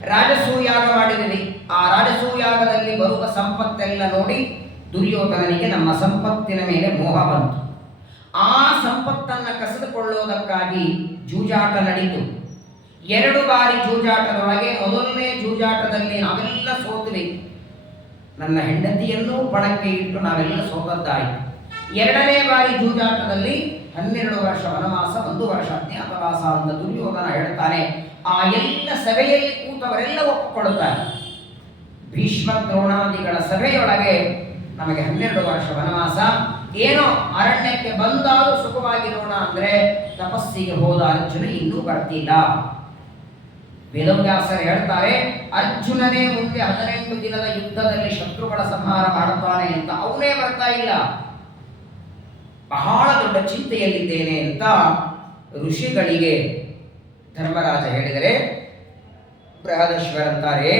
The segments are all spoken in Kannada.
ರಾಜಸೂಯಾಗ ಮಾಡಿದಿರಿ. ಆ ರಾಜಸೂಯಾಗದಲ್ಲಿ ಬರುವ ಸಂಪತ್ತೆಲ್ಲ ನೋಡಿ ದುರ್ಯೋಧನನಿಗೆ ನಮ್ಮ ಸಂಪತ್ತಿನ ಮೇಲೆ ಮೋಹ ಬಂತು. ಆ ಸಂಪತ್ತನ್ನು ಕಸಿದುಕೊಳ್ಳುವುದಕ್ಕಾಗಿ ಜೂಜಾಟ ನಡೀತು. 2 ಬಾರಿ ಜೂಜಾಟದೊಳಗೆ ಮೊದಲನೇ ಜೂಜಾಟದಲ್ಲಿ ನಾವೆಲ್ಲ ಸೋತಿವಿ. ನನ್ನ ಹೆಂಡತಿಯನ್ನೂ ಪಣಕ್ಕೆ ಇಟ್ಟು ನಾವೆಲ್ಲ ಸೋತದ್ದಾಯಿತು. 2ನೇ ಬಾರಿ ಜೂಜಾಟದಲ್ಲಿ 12 ವರ್ಷ ವನವಾಸ, 1 ವರ್ಷ ಅಜ್ಞಾತವಾಸ ಅಂತ ದುರ್ಯೋಧನ ಹೇಳ್ತಾನೆ. ಆ ಎಲ್ಲ ಸಭೆಯಲ್ಲಿ ಕೂತವರೆಲ್ಲ ಒಪ್ಪಿಕೊಳ್ಳುತ್ತಾರೆ. ಭೀಷ್ಮ ದ್ರೋಣಾದಿಗಳ ಸಭೆಯೊಳಗೆ ನಮಗೆ 12 ವರ್ಷ ವನವಾಸ, ಏನೋ ಅರಣ್ಯಕ್ಕೆ ಬಂದಾದರೂ ಸುಖವಾಗಿರೋಣ ಅಂದ್ರೆ ತಪಸ್ಸಿಗೆ ಹೋದ ಅರ್ಜುನ ಇನ್ನೂ ಬರ್ತಿಲ್ಲ. ವೇದವ್ಯಾಸರು ಹೇಳ್ತಾರೆ, ಅರ್ಜುನನೇ ಮುಂದೆ 18 ದಿನದ ಯುದ್ಧದಲ್ಲಿ ಶತ್ರುಗಳ ಸಂಹಾರ ಮಾಡುತ್ತಾನೆ ಅಂತ ಅವನೇ ಬರ್ತಾ ಇಲ್ಲ. ಬಹಳ ದೊಡ್ಡ ಚಿಂತೆಯಲ್ಲಿದ್ದೇನೆ ಅಂತ ಋಷಿಗಳಿಗೆ ಧರ್ಮರಾಜ ಹೇಳಿದರೆ ಬೃಹದಶ್ವರಂತಾರೆ,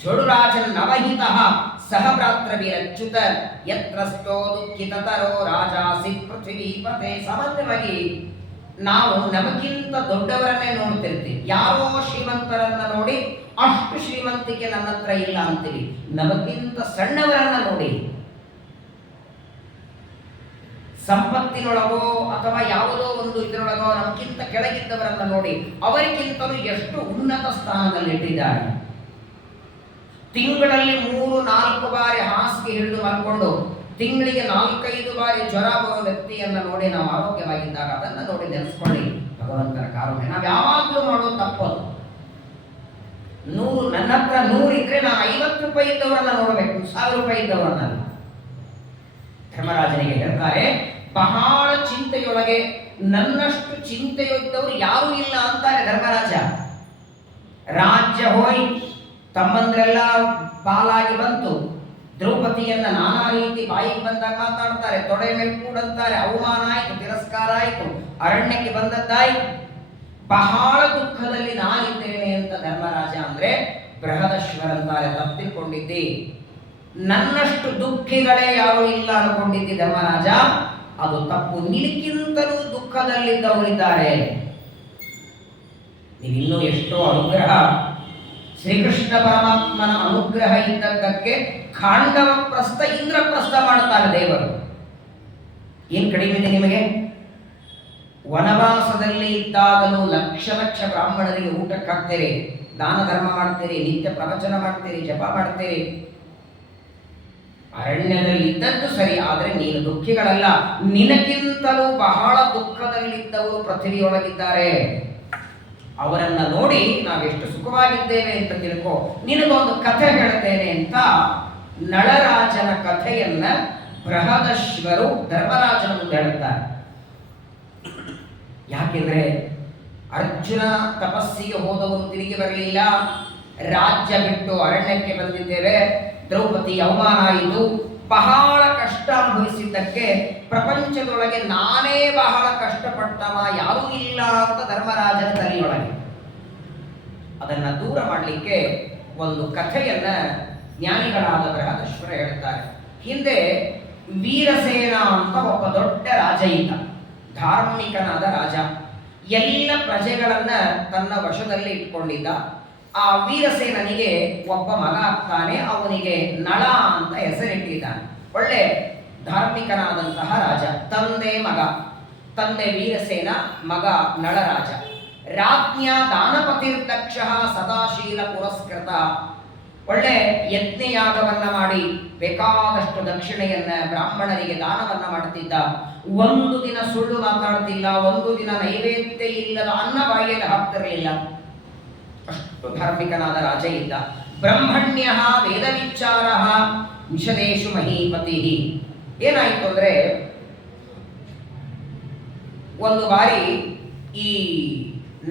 ಶೃಣುರಾಜನ್ ನವಹಿತಃ ಸಹ ಭ್ರಾತೃಭಿರಚ್ಯುತ ಯತ್ರಸ್ಥೋ ದುಃಖಿತತರೋ ರಾಜಾಸಿ ಪೃಥ್ವೀಪತೆ. ಸಾಮಾನ್ಯವಾಗಿ ನಾವು ನಮಗಿಂತ ದೊಡ್ಡವರನ್ನೇ ನೋಡ್ತಿರ್ತೀವಿ. ಯಾರೋ ಶ್ರೀಮಂತರನ್ನ ನೋಡಿ ಅಷ್ಟು ಶ್ರೀಮಂತಿಕೆ ನನ್ನ ಹತ್ರ ಇಲ್ಲ ಅಂತೀವಿ. ನಮಗಿಂತ ಸಣ್ಣವರನ್ನ ನೋಡಿ, ಸಂಪತ್ತಿನೊಳಗೋ ಅಥವಾ ಯಾವುದೋ ಒಂದು ಇದರೊಳಗೋ ನಮಗಿಂತ ಕೆಳಗಿದ್ದವರನ್ನ ನೋಡಿ ಅವರಿಗಿಂತಲೂ ಎಷ್ಟು ಉನ್ನತ ಸ್ಥಾನದಲ್ಲಿಟ್ಟಿದ್ದಾರೆ. ತಿಂಗಳಲ್ಲಿ 3-4 ಬಾರಿ ಹಾಸಿಗೆ ಹಿಡಿದು ಮಲ್ಕೊಂಡು ತಿಂಗಳಿಗೆ 4-5 ಬಾರಿ ಜ್ವರ ಬರುವ ವ್ಯಕ್ತಿಯನ್ನ ನೋಡಿ ನಾವು ಆರೋಗ್ಯವಾಗಿದ್ದಾಗ ಅದನ್ನ ನೋಡಿ ನೆನೆಸ್ಕೊಳ್ಳಿ. ಭಗವಂತನ ಕಾರುಣ್ಯ. ನಾವು ಯಾವಾಗಲೂ ಮಾಡೋದು ತಪ್ಪದು. ನನ್ನ ಹತ್ರ 100 ಇದ್ರೆ ನಾನು 50 ರೂಪಾಯಿ ಇದ್ದವರನ್ನ ನೋಡಬೇಕು, 1000 ರೂಪಾಯಿ ಇದ್ದವರನ್ನ. ಧರ್ಮರಾಜನಿಗೆ ಹೇಳ್ತಾರೆ, ಬಹಳ ಚಿಂತೆಯೊಳಗೆ ನನ್ನಷ್ಟು ಚಿಂತೆಯೊದ್ದವರು ಯಾರೂ ಇಲ್ಲ ಅಂತಾರೆ ಧರ್ಮರಾಜ. ರಾಜ್ಯ ಹೋಯ್, ತಮ್ಮಂದ್ರೆಲ್ಲ ಪಾಲಾಗಿ ಬಂತು. ದ್ರೌಪದಿಯನ್ನ ನಾನಾ ರೀತಿ ಬಾಯಿಗೆ ಬಂದಾಗ ಮಾತಾಡ್ತಾರೆ, ತೊಡೆ ಮೇಲೆ ಕೂಡಂತಾರೆ. ಅವಮಾನ ಆಯ್ತು, ತಿರಸ್ಕಾರ ಆಯ್ತು, ಅರಣ್ಯಕ್ಕೆ ಬಂದದ್ದಾಯ್ತು. ಬಹಳ ದುಃಖದಲ್ಲಿ ನಾನಿದ್ದೇನೆ ಅಂತ ಧರ್ಮರಾಜ ಅಂದ್ರೆ ಬೃಹದಶ್ವರಂತಾರೆ, ತಪ್ಪಿಕೊಂಡಿದ್ದಿ. ನನ್ನಷ್ಟು ದುಃಖಿಗಳೇ ಯಾರು ಇಲ್ಲ ಅನ್ಕೊಂಡಿದ್ದಿ ಧರ್ಮರಾಜ, ಅದು ತಪ್ಪು. ನಿನಗಿಂತಲೂ ದುಃಖದಲ್ಲಿದ್ದವರಿದ್ದಾರೆ. ನೀವಿನ್ನೂ ಎಷ್ಟೋ ಅನುಗ್ರಹ, ಶ್ರೀಕೃಷ್ಣ ಪರಮಾತ್ಮನ ಅನುಗ್ರಹ ಇದ್ದದ್ದಕ್ಕೆ ಖಾಂಡವ ಪ್ರಸ್ಥ, ಇಂದ್ರಪ್ರಸ್ಥ ಮಾಡುತ್ತಾರೆ ದೇವರು. ಏನ್ ಕಡಿಮೆ ಇದೆ ನಿಮಗೆ? ವನವಾಸದಲ್ಲಿ ಇದ್ದಾಗಲೂ ಲಕ್ಷ ಬ್ರಾಹ್ಮಣರಿಗೆ ಊಟಕ್ಕೆ ಹಾಕ್ತೀರಿ, ದಾನ ಧರ್ಮ ಮಾಡ್ತೀರಿ, ನಿತ್ಯ ಪ್ರವಚನ ಮಾಡ್ತೀರಿ, ಜಪ ಮಾಡ್ತೀರಿ. ಅರಣ್ಯದಲ್ಲಿ ಇದ್ದದ್ದು ಸರಿ, ಆದರೆ ನೀನು ದುಃಖಿಗಳಲ್ಲ. ನಿನಗಿಂತಲೂ ಬಹಳ ದುಃಖದಲ್ಲಿದ್ದವರು ಪೃಥ್ವಿಯೊಳಗಿದ್ದಾರೆ. ಅವರನ್ನ ನೋಡಿ ನಾವೆಷ್ಟು ಸುಖವಾಗಿದ್ದೇವೆ ಅಂತ ತಿಳ್ಕೋ. ನಿನಗೊಂದು ಕಥೆ ಹೇಳ್ತೇನೆ ಅಂತ ನಳರಾಜನ ಕಥೆಯನ್ನ ಬೃಹದಶ್ವರು ಧರ್ಮರಾಜನ ಮುಂದೆ ಹೇಳುತ್ತಾರೆ. ಯಾಕೆಂದ್ರೆ ಅರ್ಜುನ ತಪಸ್ಸಿಗೆ ಹೋದವರು ತಿರುಗಿ ಬರಲಿಲ್ಲ. ರಾಜ್ಯ ಬಿಟ್ಟು ಅರಣ್ಯಕ್ಕೆ ಬಂದಿದ್ದೇವೆ. ದ್ರೌಪದಿ ಅವಮಾನ ಆಯಿತು. ಬಹಳ ಕಷ್ಟ ಅನುಭವಿಸಿದ್ದಕ್ಕೆ ಪ್ರಪಂಚದೊಳಗೆ ನಾನೇ ಬಹಳ ಕಷ್ಟಪಟ್ಟವ ಯಾರೂ ಇಲ್ಲ ಅಂತ ಧರ್ಮರಾಜನ ತಲೆಯೊಳಗೆ. ಅದನ್ನ ದೂರ ಮಾಡಲಿಕ್ಕೆ ಒಂದು ಕಥೆಯನ್ನ ಜ್ಞಾನಿಗಳಾದ ಬೃಹದಶ್ವರ ಹೇಳ್ತಾರೆ. ಹಿಂದೆ ವೀರಸೇನ ಅಂತ ಒಬ್ಬ ದೊಡ್ಡ ರಾಜ ಇದ್ದ, ಧಾರ್ಮಿಕನಾದ ರಾಜ. ಎಲ್ಲ ಪ್ರಜೆಗಳನ್ನ ತನ್ನ ವಶದಲ್ಲಿ ಇಟ್ಕೊಂಡಿದ್ದ. ಆ ವೀರಸೇನನಿಗೆ ಒಬ್ಬ ಮಗ ಆಗ್ತಾನೆ. ಅವನಿಗೆ ನಳ ಅಂತ ಹೆಸರಿಟ್ಟಿದ್ದಾನೆ. ಒಳ್ಳೆ ಧಾರ್ಮಿಕನಾದಂತಹ ರಾಜ. ತಂದೆ ಮಗ, ತಂದೆ ವೀರಸೇನ, ಮಗ ನಳರಾಜ. ರಾಜ್ಞ ದಾನಪತಿರ್ದಕ್ಷ ಸದಾಶೀಲ ಪುರಸ್ಕೃತ. ಒಳ್ಳೆ ಯಜ್ಞಯಾಗವನ್ನ ಮಾಡಿ ಬೇಕಾದಷ್ಟು ದಕ್ಷಿಣೆಯನ್ನ ಬ್ರಾಹ್ಮಣರಿಗೆ ದಾನವನ್ನ ಮಾಡುತ್ತಿದ್ದ. ಒಂದು ದಿನ ಸುಳ್ಳು ಮಾತಾಡ್ತಿಲ್ಲ, ಒಂದು ದಿನ ನೈವೇದ್ಯ ಇಲ್ಲದ ಅನ್ನ ಬಾಯಿಯಲ್ಲಿ ಹಾಕ್ತಿರಲಿಲ್ಲ. ಅಷ್ಟು ಧಾರ್ಮಿಕನಾದ ರಾಜ ಇದ್ದ. ಬ್ರಹ್ಮಣ್ಯ ವೇದ ವಿಚಾರ ವಿಷದೇಶು ಮಹೀಪತಿ. ಏನಾಯಿತು ಅಂದ್ರೆ, ಒಂದು ಬಾರಿ ಈ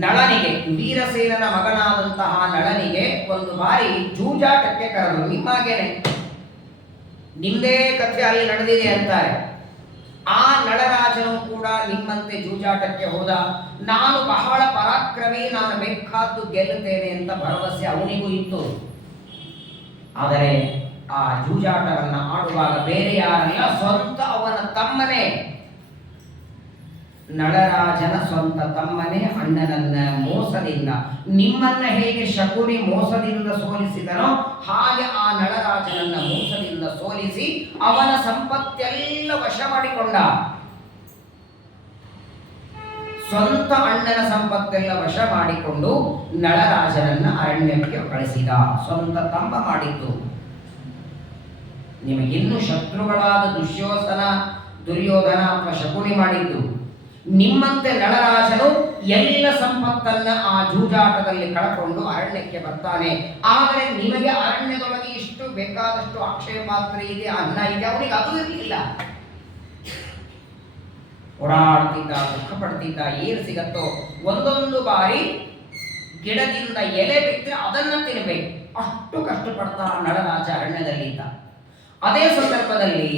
ನಳನಿಗೆ, ವೀರಸೇನನ ಮಗನಾದಂತಹ ನಳನಿಗೆ ಒಂದು ಬಾರಿ ಜೂಜಾಟಕ್ಕೆ ಕರೆದರು. ನಿಮ್ಮಾಗೇನೆ, ನಿಮ್ದೇ ಕಥೆ ಅಲ್ಲಿ ನಡೆದಿದೆ ಅಂತಾರೆ. ಆ ನಳರಾಜನು ಕೂಡ ನಿಮ್ಮಂತೆ ಜೂಜಾಟಕ್ಕೆ ಹೋದ. ನಾನು ಬಹಳ ಪರಾಕ್ರಮಿ, ನಾನು ಬೇಕಾದ್ದು ಗೆಲ್ಲುತ್ತೇನೆ ಅಂತ ಭರವಸೆ ಅವನಿಗೂ ಇತ್ತು. ಆದರೆ ಆ ಜೂಜಾಟವನ್ನು ಆಡುವಾಗ ಬೇರೆ ಯಾರಲ್ಲ, ಸ್ವಂತ ಅವನ ತಮ್ಮನೇ ನಳರಾಜನ ಸ್ವಂತ ತಮ್ಮನೇ ಅಣ್ಣನನ್ನ ಮೋಸದಿಂದ, ನಿಮ್ಮನ್ನ ಹೇಗೆ ಶಕುನಿ ಮೋಸದಿಂದ ಸೋಲಿಸಿದನೋ ಹಾಗೆ ಆ ನಳರಾಜನನ್ನ ಮೋಸದಿಂದ ಸೋಲಿಸಿ ಅವನ ಸಂಪತ್ತೆಲ್ಲ ವಶ ಮಾಡಿಕೊಂಡ. ಸ್ವಂತ ಅಣ್ಣನ ಸಂಪತ್ತೆಲ್ಲ ವಶ ಮಾಡಿಕೊಂಡು ನಳರಾಜನನ್ನ ಅರಣ್ಯಕ್ಕೆ ಕಳಿಸಿದ. ಸ್ವಂತ ತಮ್ಮ ಮಾಡಿದ್ದು. ನಿಮಗಿನ್ನು ಶತ್ರುಗಳಾದ ದುರ್ಯೋಧನ ಅಥವಾ ಶಕುನಿ ಮಾಡಿದ್ದು. ನಿಮ್ಮಂತೆ ನಳರಾಜನು ಎಲ್ಲ ಸಂಪತ್ತನ್ನ ಆ ಜೂಜಾಟದಲ್ಲಿ ಕಳಕೊಂಡು ಅರಣ್ಯಕ್ಕೆ ಬರ್ತಾನೆ. ಆದರೆ ನಿಮಗೆ ಅರಣ್ಯದೊಳಗೆ ಇಷ್ಟು ಬೇಕಾದಷ್ಟು ಅಕ್ಷಯ ಪಾತ್ರ ಇದೆ, ಅನ್ನ ಇದೆ, ಅವನಿಗೆ ಅದು ಇರಲಿಲ್ಲ. ಓಡಾಡ್ತಿದ್ದ, ದುಃಖ ಪಡ್ತಿದ್ದ. ಏನು ಸಿಗತ್ತೋ ಒಂದೊಂದು ಬಾರಿ ಗಿಡದಿಂದ ಎಲೆ ಬಿಟ್ಟರೆ ಅದನ್ನ ತಿನ್ನಬೇಕು, ಅಷ್ಟು ಕಷ್ಟಪಡ್ತಾ ನಳರಾಜ ಅರಣ್ಯದಲ್ಲಿದ್ದ. ಅದೇ ಸಂದರ್ಭದಲ್ಲಿ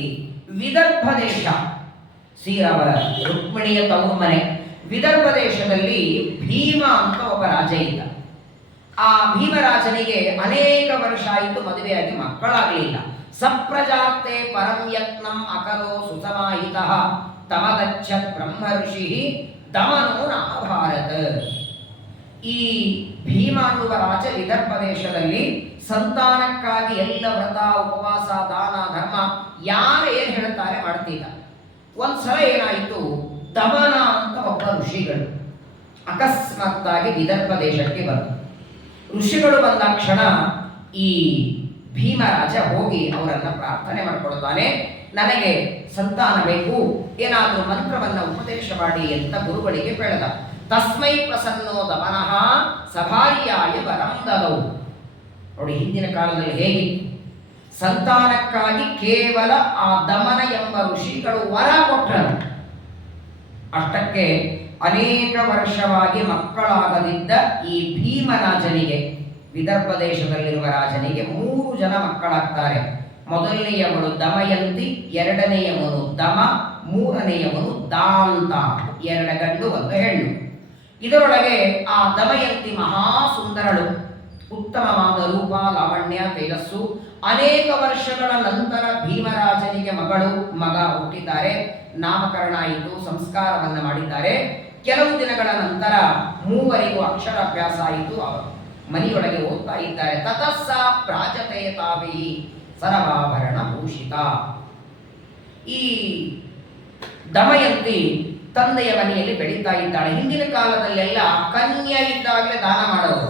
ವಿದರ್ಭ ದೇಶ, ಶ್ರೀರಾಮರ ರುಕ್ಮಿಣಿಯ ತವರು ಮನೆ ವಿದರ್ಭ ದೇಶದಲ್ಲಿ ಭೀಮ ಅಂತ ಒಬ್ಬ ರಾಜ ಇದ್ದ. ಆ ಭೀಮರಾಜನಿಗೆ ಅನೇಕ ವರ್ಷ ಆಯಿತು ಮದುವೆಯಾಗಿ ಮಕ್ಕಳಾಗಲಿಲ್ಲ. ಸಪ್ರಜಾತೆ ಪರಂ ಯತ್ನಂ ಅಕರೋ ಸುಸಮಾಹಿತಃ ತಮಗಚ್ಚತ್ ಬ್ರಹ್ಮ ಋಷಿ ದಮನೋ ನಾಮ ಭಾರತ. ಈ ಭೀಮ ಅನ್ನುವ ರಾಜ ವಿದರ್ಭ ದೇಶದಲ್ಲಿ ಸಂತಾನಕ್ಕಾಗಿ ಎಲ್ಲ ವ್ರತ ಉಪವಾಸ ದಾನ ಧರ್ಮ ಯಾರು ಏನು ಹೇಳ್ತಾರೆ ಮಾಡ್ತಿದ್ದ. ಒಂದ್ಸಲ ಏನಾಯಿತು, ದಮನ ಅಂತ ಒಬ್ಬ ಋಷಿಗಳು ಅಕಸ್ಮಾತ್ತಾಗಿ ವಿದರ್ಭ ದೇಶಕ್ಕೆ ಬಂದರು. ಋಷಿಗಳು ಬಂದ ಕ್ಷಣ ಈ ಭೀಮರಾಜ ಹೋಗಿ ಅವರನ್ನ ಪ್ರಾರ್ಥನೆ ಮಾಡಿಕೊಳ್ತಾನೆ. ನನಗೆ ಸಂತಾನ ಬೇಕು, ಏನಾದರೂ ಮಂತ್ರವನ್ನ ಉಪದೇಶ ಮಾಡಿ ಅಂತ ಗುರುಗಳಿಗೆ ಬೆಳೆದ. ತಸ್ಮೈ ಪ್ರಸನ್ನೋ ದಮನಃ ಸಭಾರ್ಯಾಯ ವರಂ ದದೌ. ನೋಡಿ, ಹಿಂದಿನ ಕಾಲದಲ್ಲಿ ಹೇಗಿತ್ತು, ಸಂತಾನಕ್ಕಾಗಿ ಕೇವಲ ಆ ದಮನ ಎಂಬ ಋಷಿಗಳು ವರ ಕೊಟ್ಟರು. ಅಷ್ಟಕ್ಕೆ ಅನೇಕ ವರ್ಷವಾಗಿ ಮಕ್ಕಳಾಗದಿದ್ದ ಈ ಭೀಮರಾಜನಿಗೆ, ವಿದರ್ಭ ದೇಶದಲ್ಲಿರುವ ರಾಜನಿಗೆ 3 ಜನ ಮಕ್ಕಳಾಗ್ತಾರೆ. ಮೊದಲನೆಯವಳು ದಮಯಂತಿ, ಎರಡನೆಯವನು ದಮ, ಮೂರನೆಯವನು ದಾಂತ. 2 ಗಂಡು 1 ಹೆಣ್ಣು. ಇದರೊಳಗೆ ಆ ದಮಯಂತಿ ಮಹಾ ಸುಂದರಳು, ಉತ್ತಮವಾದ ರೂಪ, ಲಾವಣ್ಯ, ತೇಜಸ್ಸು. ಅನೇಕ ವರ್ಷಗಳ ನಂತರ ಭೀಮರಾಜನಿಗೆ ಮಗ ಹುಟ್ಟಿದ್ದಾರೆ. ನಾಮಕರಣ ಆಯಿತು, ಸಂಸ್ಕಾರವನ್ನು ಮಾಡಿದ್ದಾರೆ. ಕೆಲವು ದಿನಗಳ ನಂತರ 3 ಅಕ್ಷರಾಭ್ಯಾಸ ಆಯಿತು. ಅವರು ಮನೆಯೊಳಗೆ ಓದ್ತಾ ಇದ್ದಾರೆ. ತತಸ್ಸ ಪ್ರಾಜತೆ ತಾವಿ ಸರ್ವಾಭರಣ ಭೂಷಿತ. ಈ ದಮಯಂತಿ ತಂದೆಯ ಮನೆಯಲ್ಲಿ ಬೆಳೀತಾ ಇದ್ದಾಳೆ. ಹಿಂದಿನ ಕಾಲದಲ್ಲೆಲ್ಲ ಕನ್ಯೆ ಇದ್ದಾಗಲೇ ದಾನ ಮಾಡೋರು.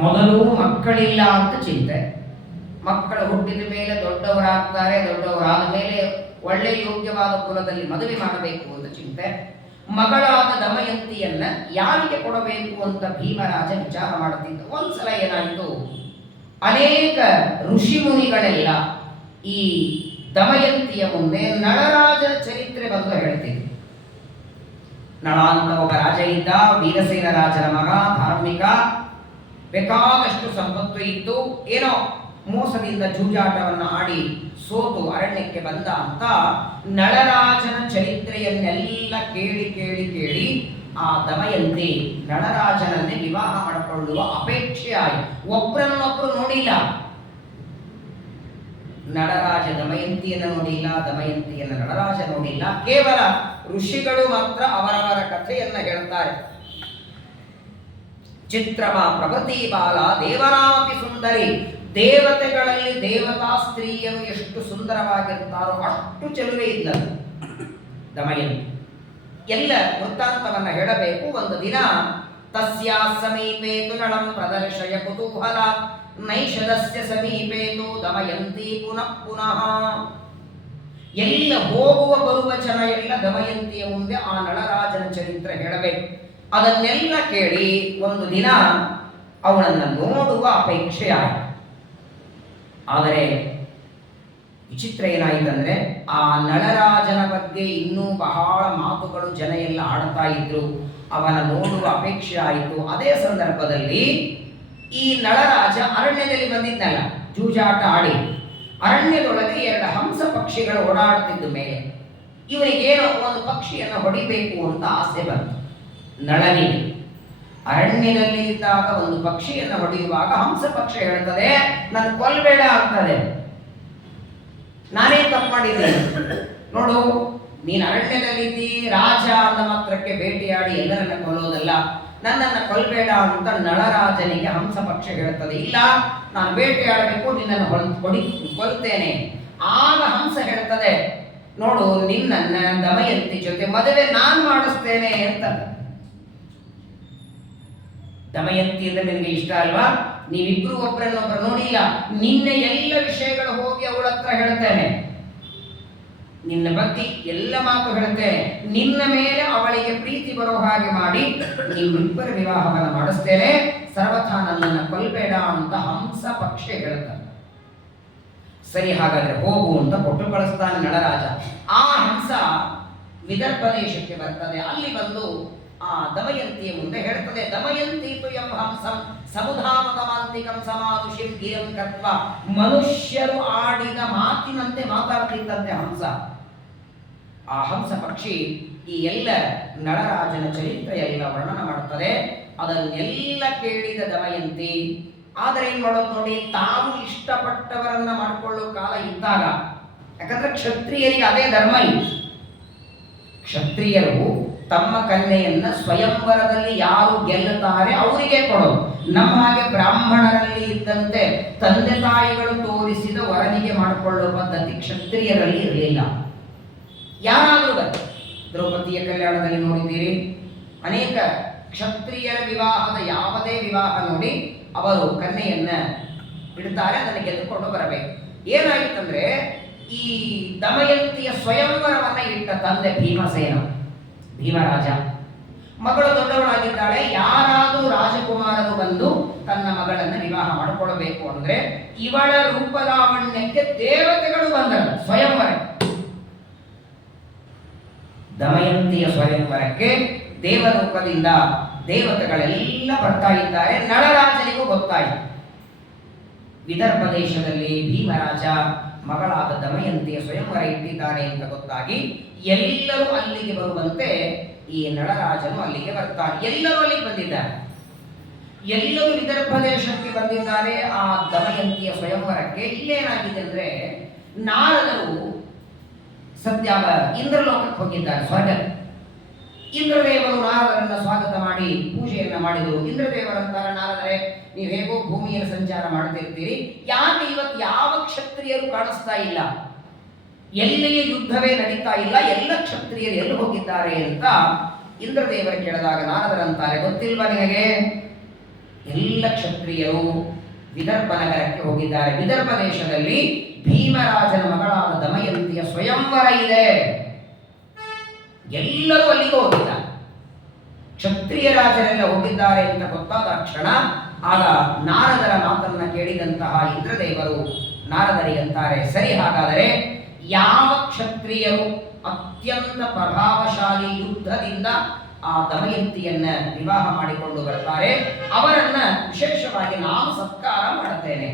ಮೊದಲು ಮಕ್ಕಳಿಲ್ಲ ಅಂತ ಚಿಂತೆ, ಮಕ್ಕಳು ಹುಟ್ಟಿದ ಮೇಲೆ ದೊಡ್ಡವರಾಗ್ತಾರೆ, ದೊಡ್ಡವರಾದ ಮೇಲೆ ಒಳ್ಳೆ ಯೋಗ್ಯವಾದ ಕುಲದಲ್ಲಿ ಮದುವೆ ಮಾಡಬೇಕು ಅಂತ ಚಿಂತೆ. ಮಗಳಾದ ದಮಯಂತಿಯನ್ನ ಯಾರಿಗೆ ಕೊಡಬೇಕು ಅಂತ ಭೀಮರಾಜ ವಿಚಾರ ಮಾಡುತ್ತಿದ್ದ. ಒಂದ್ಸಲ ಏನಾಯಿತು, ಅನೇಕ ಋಷಿ ಮುನಿಗಳೆಲ್ಲ ಈ ದಮಯಂತಿಯ ಮುಂದೆ ನಳರಾಜನ ಚರಿತ್ರೆ ಬಂದು ಹೇಳ್ತಿದ್ರು. ನಳ ಅಂತ ಒಬ್ಬ ರಾಜ ಇದ್ದ, ವೀರಸೇನ ರಾಜನ ಮಗ, ಧಾರ್ಮಿಕ, ಬೇಕಾದಷ್ಟು ಸಂಪತ್ತು ಇತ್ತು. ಏನೋ ಮೋಸದಿಂದ ಜೂಜಾಟವನ್ನು ಆಡಿ ಸೋತು ಅರಣ್ಯಕ್ಕೆ ಬಂದ ಅಂತ ನಳರಾಜನ ಚರಿತ್ರೆಯನ್ನೆಲ್ಲ ಕೇಳಿ ಕೇಳಿ ಕೇಳಿ ಆ ದಮಯಂತಿ ನಳರಾಜನನ್ನೇ ವಿವಾಹ ಮಾಡಿಕೊಳ್ಳುವ ಅಪೇಕ್ಷೆ ಆಯಿತು. ಒಬ್ಬರನ್ನೊಬ್ಬರು ನೋಡಿಲ್ಲ. ನಳರಾಜ ದಮಯಂತಿಯನ್ನು ನೋಡಿಲ್ಲ, ದಮಯಂತಿಯನ್ನು ನಳರಾಜ ನೋಡಿಲ್ಲ. ಕೇವಲ ಋಷಿಗಳು ಮಾತ್ರ ಅವರವರ ಕಥೆಯನ್ನ ಹೇಳ್ತಾರೆ. ಚಿತ್ರಮ ಪ್ರಭೃತಿ ಬಾಲ ದೇವನಾಪಿ ಸುಂದರಿ. ದೇವತೆಗಳಲ್ಲಿ ದೇವತಾ ಸ್ತ್ರೀಯರು ಎಷ್ಟು ಸುಂದರವಾಗಿರ್ತಾರೋ ಅಷ್ಟು ಚೆಲುವೆ ಇಲ್ಲ ದಮಯಂತಿ. ಎಲ್ಲ ವೃತ್ತಾಂತವನ್ನ ಹೇಳಬೇಕು. ಒಂದು ದಿನ ತಸ್ಯಾ ಸಮೀಪೇ ತು ನಳಂ ಪ್ರದರ್ಶಯ ಕುತೂಹಲ ನೈಷದಸ್ಯ ಸಮೀಪೇ ತು ದಮಯಂತಿ ಪುನಃ ಪುನಃ. ಎಲ್ಲ ಹೋಗುವ ಬರುವ ಜನ ಎಲ್ಲ ದಮಯಂತಿಯ ಮುಂದೆ ಆ ನಳರಾಜನ ಚರಿತ್ರೆ ಹೇಳಬೇಕು. ಅದನ್ನೆಲ್ಲ ಕೇಳಿ ಒಂದು ದಿನ ಅವಳನ್ನು ನೋಡುವ ಅಪೇಕ್ಷೆ ಆಯಿತು. ಆದರೆ ವಿಚಿತ್ರ ಏನಾಯಿತಂದ್ರೆ, ಆ ನಳರಾಜನ ಬಗ್ಗೆ ಇನ್ನೂ ಬಹಳ ಮಾತುಗಳು ಜನ ಎಲ್ಲ ಆಡ್ತಾ ಇದ್ರು. ಅವನ ನೋಡುವ ಅಪೇಕ್ಷೆ ಆಯಿತು. ಅದೇ ಸಂದರ್ಭದಲ್ಲಿ ಈ ನಳರಾಜ ಅರಣ್ಯದಲ್ಲಿ ಬಂದಿದ್ದಲ್ಲ, ಜೂಜಾಟ ಆಡಿ ಅರಣ್ಯದೊಳಗೆ 2 ಹಂಸ ಪಕ್ಷಿಗಳು ಓಡಾಡ್ತಿದ್ದು ಮೇಲೆ. ಇವನಿಗೇನೋ ಒಂದು ಪಕ್ಷಿಯನ್ನು ಹೊಡಿಬೇಕು ಅಂತ ಆಸೆ ಬಂತು ನಳನಿಗೆ. ಅರಣ್ಯದಲ್ಲಿ ಇದ್ದಾಗ ಒಂದು ಪಕ್ಷಿಯನ್ನು ಹೊಡೆಯುವಾಗ ಹಂಸ ಪಕ್ಷಿ ಹೇಳ್ತದೆ, ನನ್ನ ಕೊಲ್ಬೇಡ ಆಗ್ತದೆ, ನಾನೇ ತಪ್ಪು ಮಾಡಿದ್ದೇನೆ ನೋಡು, ನೀನು ಅರಣ್ಯದಲ್ಲಿದ್ದಿ, ರಾಜ ಅಂದ ಮಾತ್ರಕ್ಕೆ ಬೇಟೆಯಾಡಿ ಎಲ್ಲರನ್ನ ಕೊಲ್ಲೋದಲ್ಲ, ನನ್ನನ್ನು ಕೊಲ್ಲಬೇಡ ಅಂತ ನಳರಾಜನಿಗೆ ಹಂಸ ಪಕ್ಷ ಹೇಳ್ತದೆ. ಇಲ್ಲ, ನಾನು ಬೇಟೆಯಾಡಬೇಕು, ನಿನ್ನನ್ನು ಕೊಲ್ತೇನೆ. ಆಗ ಹಂಸ ಹೇಳ್ತದೆ, ನೋಡು, ನಿನ್ನನ್ನ ದಮಯಂತಿ ಜೊತೆ ಮದುವೆ ನಾನು ಮಾಡಿಸ್ತೇನೆ ಅಂತ. ದಮಯಂತಿ ಅಂದ್ರೆ ನಿನಗೆ ಇಷ್ಟ ಅಲ್ವಾ? ನೀವಿಬ್ರು ಒಬ್ಬರನ್ನೊಬ್ಬರು ನೋಡಿಲ್ಲ, ನಿನ್ನ ಎಲ್ಲ ವಿಷಯಗಳು ಹೋಗಿ ಅವಳ ಹತ್ರ ಹೇಳ್ತೇನೆ, ನಿನ್ನ ಬಗ್ಗೆ ಎಲ್ಲ ಮಾತು ಹೇಳ್ತೇನೆ, ನಿನ್ನ ಮೇಲೆ ಅವಳಿಗೆ ಪ್ರೀತಿ ಬರೋ ಹಾಗೆ ಮಾಡಿ ನಿಮ್ಮಿಬ್ಬರ ವಿವಾಹವನ್ನು ಮಾಡಿಸ್ತೇನೆ, ಸರ್ವಥಾ ನನ್ನನ್ನು ಕೊಲ್ಬೇಡ ಅಂತ ಹಂಸ ಪಕ್ಷ ಹೇಳ್ತಾನೆ. ಸರಿ, ಹಾಗಾದ್ರೆ ಹೋಗು ಅಂತ ಕೊಟ್ಟು ಕಳಿಸ್ತಾನೆ ನಳರಾಜ. ಆ ಹಂಸ ವಿದರ್ಭ ದೇಶಕ್ಕೆ ಬರ್ತದೆ. ಅಲ್ಲಿ ಬಂದು ಆ ದಮಯಂತಿಯ ಮುಂದೆ ಹೇಳ್ತದೆ, ದಮಯಂತಿ ತು ಎಂ ಹಂಸಂ ಸಮುಧಾಮಕಮಾಂತಿಕಂ ಸಮಾದುಷಿಂ ಗಿರಂ ಕತ್ವ. ಮನುಷ್ಯರು ಆಡಿದ ಮಾತಿನಂತೆ ಮಾತಾಡ್ತಿದ್ದಂತೆ ಹಂಸ. ಆ ಹಂಸ ಪಕ್ಷಿ ಈ ಎಲ್ಲ ನಳರಾಜನ ಚರಿತ್ರೆ ಎಲ್ಲ ವರ್ಣನ ಮಾಡ್ತದೆ. ಅದನ್ನೆಲ್ಲ ಕೇಳಿದ ದಮಯಂತಿ, ಆದರೆ ಏನ್ ಮಾಡೋದು ನೋಡಿ, ತಾವು ಇಷ್ಟಪಟ್ಟವರನ್ನ ಮಾಡಿಕೊಳ್ಳೋ ಕಾಲ ಇದ್ದಾಗ, ಯಾಕಂದ್ರೆ ಕ್ಷತ್ರಿಯರಿಗೆ ಅದೇ ಧರ್ಮ ಇತ್ತು. ಕ್ಷತ್ರಿಯರು ತಮ್ಮ ಕನ್ಯೆಯನ್ನ ಸ್ವಯಂವರದಲ್ಲಿ ಯಾರು ಗೆಲ್ಲುತ್ತಾರೆ ಅವರಿಗೆ ಕೊಡೋದು. ನಮ್ಮ ಹಾಗೆ ಬ್ರಾಹ್ಮಣರಲ್ಲಿ ಇದ್ದಂತೆ ತಂದೆ ತಾಯಿಗಳು ತೋರಿಸಿದ ವರನಿಗೆ ಮಾಡಿಕೊಳ್ಳುವ ಪದ್ಧತಿ ಕ್ಷತ್ರಿಯರಲ್ಲಿ ಇರಲಿಲ್ಲ. ಯಾರಾದರೂ ಬನ್ನಿ, ದ್ರೌಪದಿಯ ಕಲ್ಯಾಣದಲ್ಲಿ ನೋಡಿದ್ದೀರಿ, ಅನೇಕ ಕ್ಷತ್ರಿಯರ ವಿವಾಹದ ಯಾವುದೇ ವಿವಾಹ ನೋಡಿ ಅವರು ಕನ್ಯೆಯನ್ನ ಬಿಡ್ತಾರೆ, ಅದನ್ನು ಗೆದ್ದುಕೊಂಡು ಬರಬೇಕು. ಏನಾಗಿತ್ತಂದ್ರೆ, ಈ ದಮಯಂತಿಯ ಸ್ವಯಂವರವನ್ನ ಇಟ್ಟ ತಂದೆ ಭೀಮರಾಜ. ಮಗಳು ದೊಡ್ಡವಳಾಗಿದ್ದಾಳೆ, ಯಾರಾದರೂ ರಾಜಕುಮಾರರು ಬಂದು ತನ್ನ ಮಗಳನ್ನು ವಿವಾಹ ಮಾಡಿಕೊಳ್ಳಬೇಕು ಅಂದ್ರೆ ಇವಳ ರೂಪಲಾವಣ್ಯಕ್ಕೆ ದೇವತೆಗಳು ಬಂದರು ಸ್ವಯಂವರ. ದಮಯಂತಿಯ ಸ್ವಯಂವರಕ್ಕೆ ದೇವರೂಪದಿಂದ ದೇವತೆಗಳೆಲ್ಲ ಬರ್ತಾ ಇದ್ದಾರೆ. ನಳರಾಜನಿಗೂ ಗೊತ್ತಾಯಿತು, ವಿದರ್ಭ ದೇಶದಲ್ಲಿ ಭೀಮರಾಜ ಮಗಳಾದ ದಮಯಂತಿಯ ಸ್ವಯಂವರ ಇಟ್ಟಿದ್ದಾನೆ ಅಂತ ಗೊತ್ತಾಗಿ ಎಲ್ಲರೂ ಅಲ್ಲಿಗೆ ಬರುವಂತೆ ಈ ನಳರಾಜನು ಅಲ್ಲಿಗೆ ಬರ್ತಾನೆ. ಎಲ್ಲರೂ ಅಲ್ಲಿಗೆ ಬಂದಿದ್ದಾರೆ, ಎಲ್ಲರೂ ವಿದರ್ಭ ದೇಶಕ್ಕೆ ಬಂದಿದ್ದಾರೆ ಆ ದಮಯಂತಿಯ ಸ್ವಯಂವರಕ್ಕೆ. ಇಲ್ಲೇನಾಗಿದೆ ಅಂದ್ರೆ, ನಾರದರು ಸದ್ಯ ಇಂದ್ರಲೋಕಕ್ಕೆ ಹೋಗಿದ್ದಾರೆ, ಸ್ವರ್ಗ. ಇಂದ್ರದೇವರು ನಾರದರನ್ನ ಸ್ವಾಗತ ಮಾಡಿ ಪೂಜೆಯನ್ನ ಮಾಡಿದರು. ಇಂದ್ರದೇವರಂತಾರೆ, ನಾರದರೆ ನೀವು ಹೇಗೋ ಭೂಮಿಯನ್ನು ಸಂಚಾರ ಮಾಡ್ತಿರ್ತೀರಿ, ಯಾಕೆ ಇವತ್ತು ಯಾವ ಕ್ಷತ್ರಿಯರು ಕಾಣಿಸ್ತಾ ಇಲ್ಲ, ಎಲ್ಲಿಯೇ ಯುದ್ಧವೇ ನಡೀತಾ ಇಲ್ಲ, ಎಲ್ಲ ಕ್ಷತ್ರಿಯರು ಎಲ್ಲಿ ಹೋಗಿದ್ದಾರೆ ಅಂತ ಇಂದ್ರದೇವರು ಕೇಳಿದಾಗ ನಾರದರಂತಾರೆ, ಗೊತ್ತಿಲ್ವಾ ನಿನಗೆ, ಎಲ್ಲ ಕ್ಷತ್ರಿಯರು ವಿದರ್ಭ ನಗರಕ್ಕೆ ಹೋಗಿದ್ದಾರೆ. ವಿದರ್ಭ ದೇಶದಲ್ಲಿ ಭೀಮರಾಜನ ಮಗಳಾದ ದಮಯಂತಿಯ ಸ್ವಯಂವರ ಇದೆ, ಎಲ್ಲರೂ ಅಲ್ಲಿಗೆ ಹೋಗಿದ್ದಾರೆ. ಕ್ಷತ್ರಿಯ ರಾಜರೆಲ್ಲ ಹೋಗಿದ್ದಾರೆ ಅಂತ ಗೊತ್ತಾದ ಕ್ಷಣ ಆಗ ನಾರದರ ಮಾತನ್ನ ಕೇಳಿದಂತಹ ಇಂದ್ರದೇವರು ನಾರದರಿಗಂತಾರೆ, ಸರಿ, ಹಾಗಾದರೆ ಯಾವ ಕ್ಷತ್ರಿಯರು ಅತ್ಯಂತ ಪ್ರಭಾವಶಾಲಿ ಯುದ್ಧದಿಂದ ಆ ದಮಯಂತಿಯನ್ನ ವಿವಾಹ ಮಾಡಿಕೊಂಡು ಬರ್ತಾರೆ ಅವರನ್ನ ವಿಶೇಷವಾಗಿ ನಾನು ಸತ್ಕಾರ ಮಾಡುತ್ತೇನೆ.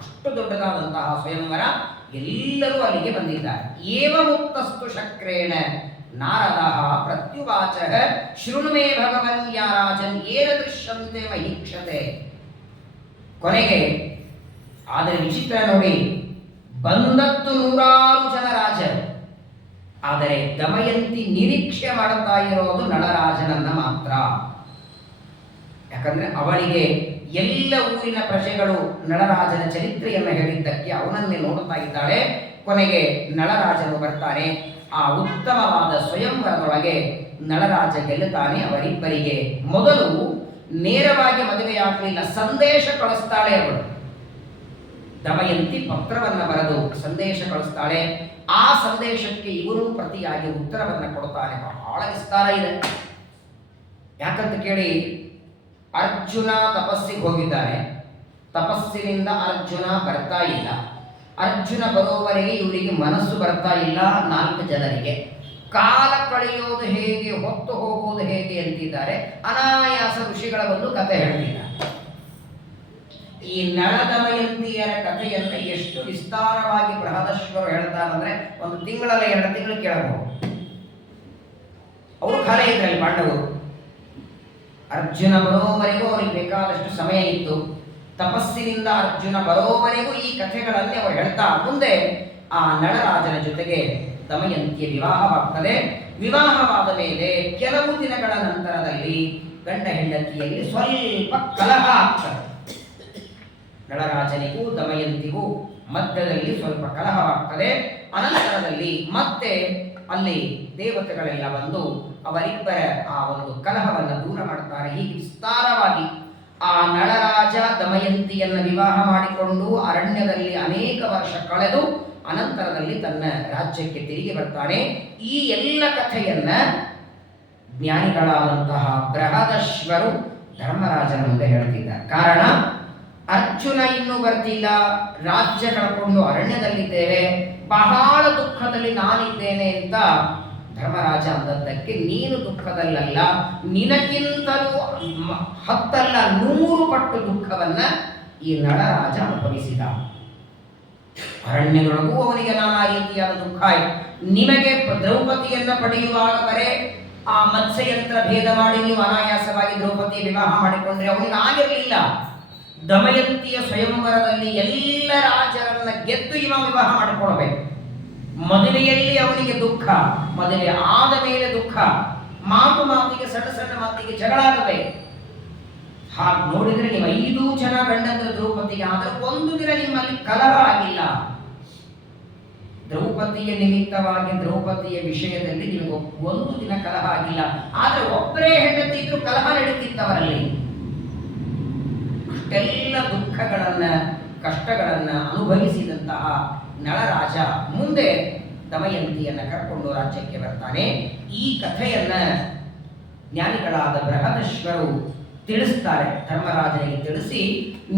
ಅಷ್ಟು ದೊಡ್ಡದಾದಂತಹ ಸ್ವಯಂವರ, ಎಲ್ಲರೂ ಅಲ್ಲಿಗೆ ಬಂದಿದ್ದಾರೆ. ಏವ ಮುಕ್ತಸ್ತು ಶಕ್ರೇಣ ನಾರದ ಪ್ರತ್ಯುವಾಚ ಶೃಣುಮೇ ಭಗವನ್ ಯಾ ರಾಜನ್ ಏನ ದೃಶ್ಯಂತೆ ಮಹೀಕ್ಷತೆ. ಕೊನೆಗೆ ಆದರೆ ವಿಚಿತ್ರ ನೋಡಿ, ಬಂದದ್ದು 100 ಜನ ರಾಜರು, ಆದರೆ ದಮಯಂತಿ ನಿರೀಕ್ಷೆ ಮಾಡುತ್ತಾ ಇರೋದು ನಳರಾಜನನ್ನ ಮಾತ್ರ. ಯಾಕಂದ್ರೆ ಅವಳಿಗೆ ಎಲ್ಲ ಊರಿನ ಪ್ರಜೆಗಳು ನಳರಾಜನ ಚರಿತ್ರೆಯನ್ನು ಹೇಳಿದ್ದಕ್ಕೆ ಅವನನ್ನೇ ನೋಡುತ್ತಾ ಇದ್ದಾಳೆ. ಕೊನೆಗೆ ನಳರಾಜನು ಬರ್ತಾನೆ. ಆ ಉತ್ತಮವಾದ ಸ್ವಯಂವರದೊಳಗೆ ನಳರಾಜ ಗೆಲ್ಲುತ್ತಾನೆ. ಅವರಿಬ್ಬರಿಗೆ ಮೊದಲು ನೇರವಾಗಿ ಮದುವೆಯಾಗಲಿಲ್ಲ, ಸಂದೇಶ ಕಳಿಸ್ತಾಳೆ ಅವಳು. ದಮಯಂತಿ ಪತ್ರವನ್ನು ಬರೆದು ಸಂದೇಶ ಕಳಿಸ್ತಾಳೆ. ಆ ಸಂದೇಶಕ್ಕೆ ಇವನು ಪ್ರತಿಯಾಗಿ ಉತ್ತರವನ್ನು ಕೊಡ್ತಾನೆ. ಬಹಳ ವಿಸ್ತಾರ ಇದೆ. ಯಾಕಂತ ಕೇಳಿ, ಅರ್ಜುನ ತಪಸ್ಸಿಗೆ ಹೋಗಿದ್ದಾನೆ, ತಪಸ್ಸಿನಿಂದ ಅರ್ಜುನ ಬರ್ತಾ ಇಲ್ಲ. ಅರ್ಜುನ ಬರೋವರೆಗೆ ಇವರಿಗೆ ಮನಸ್ಸು ಬರ್ತಾ ಇಲ್ಲ. 4 ಜನರಿಗೆ ಕಾಲ ಕಳೆಯೋದು ಹೇಗೆ, ಹೊತ್ತು ಹೋಗುವುದು ಹೇಗೆ ಅಂತಿದ್ದಾರೆ. ಅನಾಯಾಸ ಋಷಿಗಳ ಒಂದು ಕಥೆ ಹೇಳ್ತಿದ್ದಾರೆ. ಈ ನಳದಮಯಂತಿಯರ ಕಥೆಯನ್ನು ಎಷ್ಟು ವಿಸ್ತಾರವಾಗಿ ಬೃಹದಶ್ವರು ಹೇಳ್ತಾರಂದ್ರೆ 1 ತಿಂಗಳಲ್ಲ 2 ತಿಂಗಳು ಕೇಳಬಹುದು. ಅವರು ಖಾಲಿ ಇದ್ರಲ್ಲಿ ಪಾಂಡವರು. ಅರ್ಜುನ ಬರೋವರೆಗೂ ಅವರಿಗೆ ಬೇಕಾದಷ್ಟು ಸಮಯ ಇತ್ತು. ತಪಸ್ಸಿನಿಂದ ಅರ್ಜುನ ಬರೋವರೆಗೂ ಈ ಕಥೆಗಳನ್ನೇ ಅವರು ಹೇಳ್ತಾ ಮುಂದೆ ಆ ನಳರಾಜನ ಜೊತೆಗೆ ದಮಯಂತಿಯ ವಿವಾಹವಾಗ್ತದೆ. ವಿವಾಹವಾದ ಮೇಲೆ ಕೆಲವು ದಿನಗಳ ನಂತರದಲ್ಲಿ ಗಂಡ ಹೆಂಡತಿಯಲ್ಲಿ ಸ್ವಲ್ಪ ಕಲಹ ಆಗ್ತದೆ. ನಳರಾಜನಿಗೂ ದಮಯಂತಿಗೂ ಮಧ್ಯದಲ್ಲಿ ಸ್ವಲ್ಪ ಕಲಹವಾಗ್ತದೆ. ಅನಂತರದಲ್ಲಿ ಮತ್ತೆ ಅಲ್ಲಿ ದೇವತೆಗಳೆಲ್ಲ ಬಂದು ಅವರಿಬ್ಬರ ಆ ಒಂದು ಕಲಹವನ್ನು ದೂರ ಮಾಡ್ತಾರೆ. ಹೀಗೆ ವಿಸ್ತಾರವಾಗಿ ಆ ನಳರಾಜ ದಮಯಂತಿಯನ್ನು ವಿವಾಹ ಮಾಡಿಕೊಂಡು ಅರಣ್ಯದಲ್ಲಿ ಅನೇಕ ವರ್ಷ ಕಳೆದು ಅನಂತರದಲ್ಲಿ ತನ್ನ ರಾಜ್ಯಕ್ಕೆ ತಿರುಗಿ ಬರ್ತಾನೆ. ಈ ಎಲ್ಲ ಕಥೆಯನ್ನ ಜ್ಞಾನಿಗಳಾದಂತಹ ಬೃಹದಶ್ವರು ಧರ್ಮರಾಜನ ಮುಂದೆ ಹೇಳ್ತಿದ್ದಾರೆ. ಕಾರಣ ಅರ್ಜುನ ಇನ್ನೂ ಬರ್ತಿಲ್ಲ, ರಾಜ್ಯ ಕಳ್ಕೊಂಡು ಅರಣ್ಯದಲ್ಲಿದ್ದೇವೆ, ಬಹಳ ದುಃಖದಲ್ಲಿ ನಾನಿದ್ದೇನೆ ಅಂತ ಧರ್ಮರಾಜ ಅಂದದ್ದಕ್ಕೆ ನೀನು ದುಃಖದಲ್ಲಲ್ಲ, ನಿನಗಿಂತಲೂ 10 ಅಲ್ಲ 100 ಪಟ್ಟು ದುಃಖವನ್ನ ಈ ನಳರಾಜ ಅನುಭವಿಸಿದ. ಅರಣ್ಯದೊಳಗೂ ಅವನಿಗೆ ನಾನಾ ರೀತಿಯಾದ ದುಃಖ ಆಯಿತು. ನಿಮಗೆ ದ್ರೌಪದಿಯನ್ನ ಪಡೆಯುವಾಗ ಬರೇ ಆ ಮತ್ಸ್ಯಯಂತ್ರ ಭೇದ ಮಾಡಿ ನೀವು ಅನಾಯಾಸವಾಗಿ ದ್ರೌಪದಿಯ ವಿವಾಹ ಮಾಡಿಕೊಂಡ್ರೆ ಅವನಿಗೆ ಆಗಿರಲಿಲ್ಲ. ದಮಯಂತಿಯ ಸ್ವಯಂವರದಲ್ಲಿ ಎಲ್ಲ ರಾಜರನ್ನ ಗೆದ್ದು ಇವ ವಿವಾಹ ಮಾಡಿಕೊಳ್ಬೇಕು. ಮದುವೆಯಲ್ಲಿ ಅವನಿಗೆ ದುಃಖ, ಮದುವೆ ಆದ ಮೇಲೆ ದುಃಖ, ಮಾತು ಮಾತಿಗೆ ಸಣ್ಣ ಸಣ್ಣ ಮಾತಿಗೆ ಜಗಳ ಆಗಬೇಕು. ಹಾಗೆ ನೋಡಿದ್ರೆ ನೀವು 5 ಜನ ಗಂಡಂದ್ರ ದ್ರೌಪದಿಗೆ ಆದರೆ ಒಂದು ದಿನ ನಿಮ್ಮಲ್ಲಿ ಕಲಹ ಆಗಿಲ್ಲ. ದ್ರೌಪದಿಯ ನಿಮಿತ್ತವಾಗಿ ದ್ರೌಪದಿಯ ವಿಷಯದಲ್ಲಿ ನಿಮಗೆ ಒಂದು ದಿನ ಕಲಹ ಆಗಿಲ್ಲ. ಆದ್ರೆ ಒಬ್ಬರೇ ಹೆಂಡತಿ ಇದ್ರು ಕಲಹ ನಡೀತಿತ್ತವರಲ್ಲಿ. ಅಷ್ಟೆಲ್ಲ ದುಃಖಗಳನ್ನ ಕಷ್ಟಗಳನ್ನ ಅನುಭವಿಸಿದಂತಹ ನಳರಾಜ ಮುಂದೆ ದಮಯಂತಿಯನ್ನ ಕರ್ಕೊಂಡು ರಾಜ್ಯಕ್ಕೆ ಬರ್ತಾನೆ. ಈ ಕಥೆಯನ್ನ ಜ್ಞಾನಿಗಳಾದ ಬೃಹದಶ್ವರು ತಿಳಿಸ್ತಾರೆ. ಧರ್ಮರಾಜನಿಗೆ ತಿಳಿಸಿ,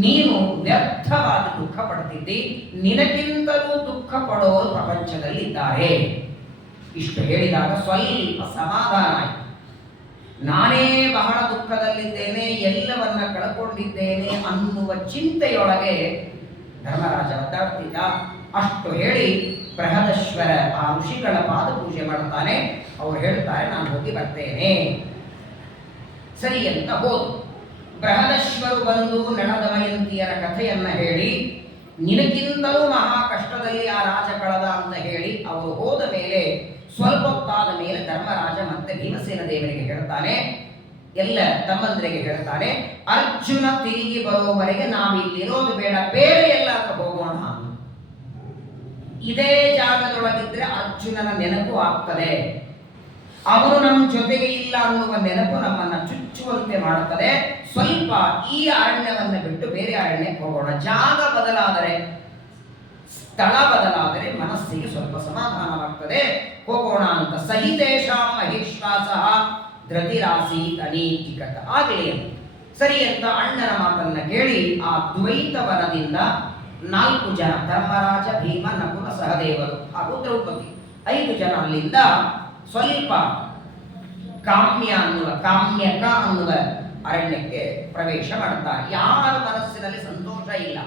ನೀನು ವ್ಯರ್ಥವಾಗಿ ದುಃಖ ಪಡ್ತಿದ್ದಿ, ನಿನಗಿಂತಲೂ ದುಃಖ ಪಡೋರು ಪ್ರಪಂಚದಲ್ಲಿದ್ದಾರೆ. ಇಷ್ಟು ಹೇಳಿದಾಗ ಸ್ವಲ್ಪ ಸಮಾಧಾನ ಆಯಿತು. ನಾನೇ ಬಹಳ ದುಃಖದಲ್ಲಿದ್ದೇನೆ, ಎಲ್ಲವನ್ನ ಕಳ್ಕೊಂಡಿದ್ದೇನೆ ಅನ್ನುವ ಚಿಂತೆಯೊಳಗೆ ಧರ್ಮರಾಜ ಒದ್ದಾಡ್ತಿದ್ದ. ಅಷ್ಟು ಹೇಳಿ ಬೃಹದಶ್ವರ ಆ ಋಷಿಗಳ ಪಾದ ಪೂಜೆ ಮಾಡ್ತಾನೆ. ಅವ್ರು ಹೇಳ್ತಾರೆ, ನಾನು ಹೋಗಿ ಬರ್ತೇನೆ. ಸರಿ ಅಂತ ಹೋದು. ಬೃಹದಶ್ವರು ಬಂದು ನಳದಮಯಂತಿಯರ ಕಥೆಯನ್ನ ಹೇಳಿ, ನಿನಗಿಂತಲೂ ಮಹಾ ಕಷ್ಟದಲ್ಲಿ ಆ ರಾಜ ಕಳೆದ ಅಂತ ಹೇಳಿ ಅವರು ಹೋದ ಮೇಲೆ ಸ್ವಲ್ಪ ಹೊತ್ತಾದ ಮೇಲೆ ಧರ್ಮರಾಜ ಮತ್ತೆ ಭೀಮಸೇನ ದೇವರಿಗೆ ಹೇಳ್ತಾನೆ, ಎಲ್ಲ ತಮ್ಮಂದರಿಗೆ ಹೇಳ್ತಾನೆ, ಅರ್ಜುನ ತಿರುಗಿ ಬರುವವರೆಗೆ ನಾವಿಲ್ಲಿರೋದು ಬೇಡ, ಬೇರೆ ಎಲ್ಲಾದ್ರೂ ಹೋಗೋಣ. ಇದೇ ಜಾಗದೊಳಗಿದ್ರೆ ಅರ್ಜುನನ ನೆನಪು ಆಗ್ತದೆ, ಅವನು ನಮ್ಮ ಜೊತೆಗೆ ಇಲ್ಲ ಅನ್ನುವ ನೆನಪು ನಮ್ಮನ್ನ ಚುಚ್ಚುವಂತೆ ಮಾಡುತ್ತದೆ. ಸ್ವಲ್ಪ ಈ ಅರಣ್ಯವನ್ನ ಬಿಟ್ಟು ಬೇರೆ ಅರಣ್ಯಕ್ಕೆ ಹೋಗೋಣ. ಜಾಗ ಬದಲಾದರೆ, ಸ್ಥಳ ಬದಲಾದರೆ ಮನಸ್ಸಿಗೆ ಸ್ವಲ್ಪ ಸಮಾಧಾನವಾಗ್ತದೆ, ಹೋಗೋಣ ಅಂತ. ಸಹಿತೇಷಾಂ ಮಹೇಶ್ವಾಸ ಧೃತಿರಾಸೀತ್ ಅನೀತಿಕತ. ಆಗಲಿ ಸರಿ ಅಂತ ಅಣ್ಣನ ಮಾತನ್ನ ಕೇಳಿ ಆ ದ್ವೈತವನದಿಂದ 4 ಜನ, ಧರ್ಮರಾಜ, ಭೀಮ, ನಕುಲ, ಸಹದೇವರು ಹಾಗೂ ದ್ರೌಪದಿ 5 ಜನ ಅಲ್ಲಿಂದ ಸ್ವಲ್ಪ ಕಾಮ್ಯಕ ಅನ್ನುವ ಅರಣ್ಯಕ್ಕೆ ಪ್ರವೇಶ ಮಾಡ್ತಾರೆ. ಯಾರ ಮನಸ್ಸಿನಲ್ಲಿ ಸಂತೋಷ ಇಲ್ಲ,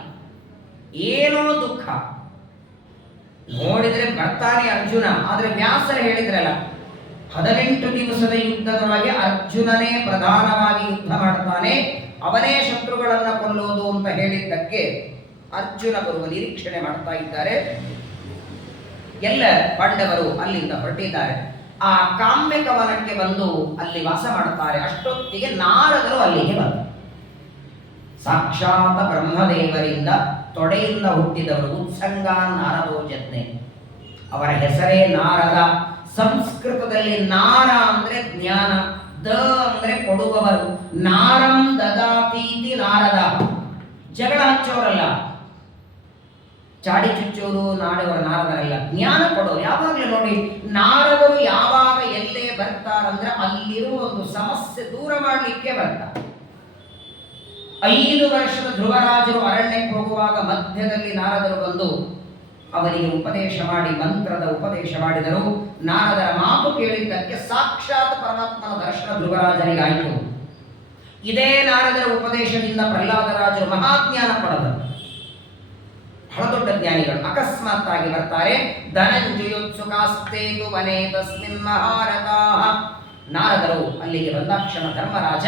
ಏನೋ ದುಃಖ. ನೋಡಿದ್ರೆ ಬರ್ತಾನೆ ಅರ್ಜುನ, ಆದ್ರೆ ವ್ಯಾಸರು ಹೇಳಿದ್ರಲ್ಲ, 18 ದಿವಸದ ಯುದ್ಧದೊಳಗೆ ಅರ್ಜುನನೇ ಪ್ರಧಾನವಾಗಿ ಯುದ್ಧ ಮಾಡ್ತಾನೆ, ಅವನೇ ಶತ್ರುಗಳನ್ನ ಕೊಲ್ಲೋದು ಅಂತ ಹೇಳಿದ್ದಕ್ಕೆ ಅರ್ಜುನ ಬರುವ ನಿರೀಕ್ಷಣೆ ಮಾಡ್ತಾ ಇದ್ದಾರೆ. ಎಲ್ಲ ಪಾಂಡವರು ಅಲ್ಲಿಂದ ಹೊರಟಿದ್ದಾರೆ. ಆ ಕಾಮ್ಯಕ ವನಕ್ಕೆ ಬಂದು ಅಲ್ಲಿ ವಾಸ ಮಾಡುತ್ತಾರೆ. ಅಷ್ಟೊತ್ತಿಗೆ ನಾರದರು ಅಲ್ಲಿಗೆ ಬಂದರು. ಸಾಕ್ಷಾತ್ ಬ್ರಹ್ಮದೇವರಿಂದ ತೊಡೆಯಿಂದ ಹುಟ್ಟಿದವರು. ಉತ್ಸಂಗ ನಾರದೋ ಜಜ್ಞೆ, ಅವರ ಹೆಸರೇ ನಾರದ. ಸಂಸ್ಕೃತದಲ್ಲಿ ನಾರ ಅಂದ್ರೆ ಜ್ಞಾನ, ದ ಅಂದ್ರೆ ಕೊಡುವವರು. ನಾರಂ ದದಾತೀತಿ ನಾರದ. ಜಗಳ ಹಚ್ಚೋರಲ್ಲ, ಚಾಡಿ ಚುಚ್ಚೋರು ನಾರದರಲ್ಲ, ಜ್ಞಾನ ಕೊಡೋರು. ಯಾವಾಗಲೂ ನೋಡಿ, ನಾರದರು ಯಾವಾಗ ಎಲ್ಲೇ ಬರ್ತಾರಂದ್ರೆ ಅಲ್ಲಿರುವ ಒಂದು ಸಮಸ್ಯೆ ದೂರ ಮಾಡಲಿಕ್ಕೆ ಬರ್ತಾರೆ. 5 ವರ್ಷದ ಧ್ರುವರಾಜರು ಅರಣ್ಯಕ್ಕೆ ಹೋಗುವಾಗ ಮಧ್ಯದಲ್ಲಿ ನಾರದರು ಬಂದು ಅವರಿಗೆ ಉಪದೇಶ ಮಾಡಿ, ಮಂತ್ರದ ಉಪದೇಶ ಮಾಡಿದರು. ನಾರದರ ಮಾತು ಕೇಳಿದ್ದಕ್ಕೆ ಸಾಕ್ಷಾತ್ ಪರಮಾತ್ಮನ ದರ್ಶನ ಧ್ರುವರಾಜನಿಗಾಯಿತು. ಇದೇ ನಾರದರ ಉಪದೇಶದಿಂದ ಪ್ರಹ್ಲಾದರಾಜರು ಮಹಾಜ್ಞಾನ ಪಡೆದರು. ಬಹಳ ದೊಡ್ಡ ಜ್ಞಾನಿಗಳು. ಅಕಸ್ಮಾತ್ ಆಗಿ ಬರ್ತಾರೆ. ಧನಂಜಯೋತ್ಸುಕಾಸ್ತೇತು ವನೇ ತಸ್ಮಿನ್ ಮಹಾರಥಾಃ. ನಾರದರು ಅಲ್ಲಿಗೆ ಬಂದಾಕ್ಷಣ ಧರ್ಮರಾಜ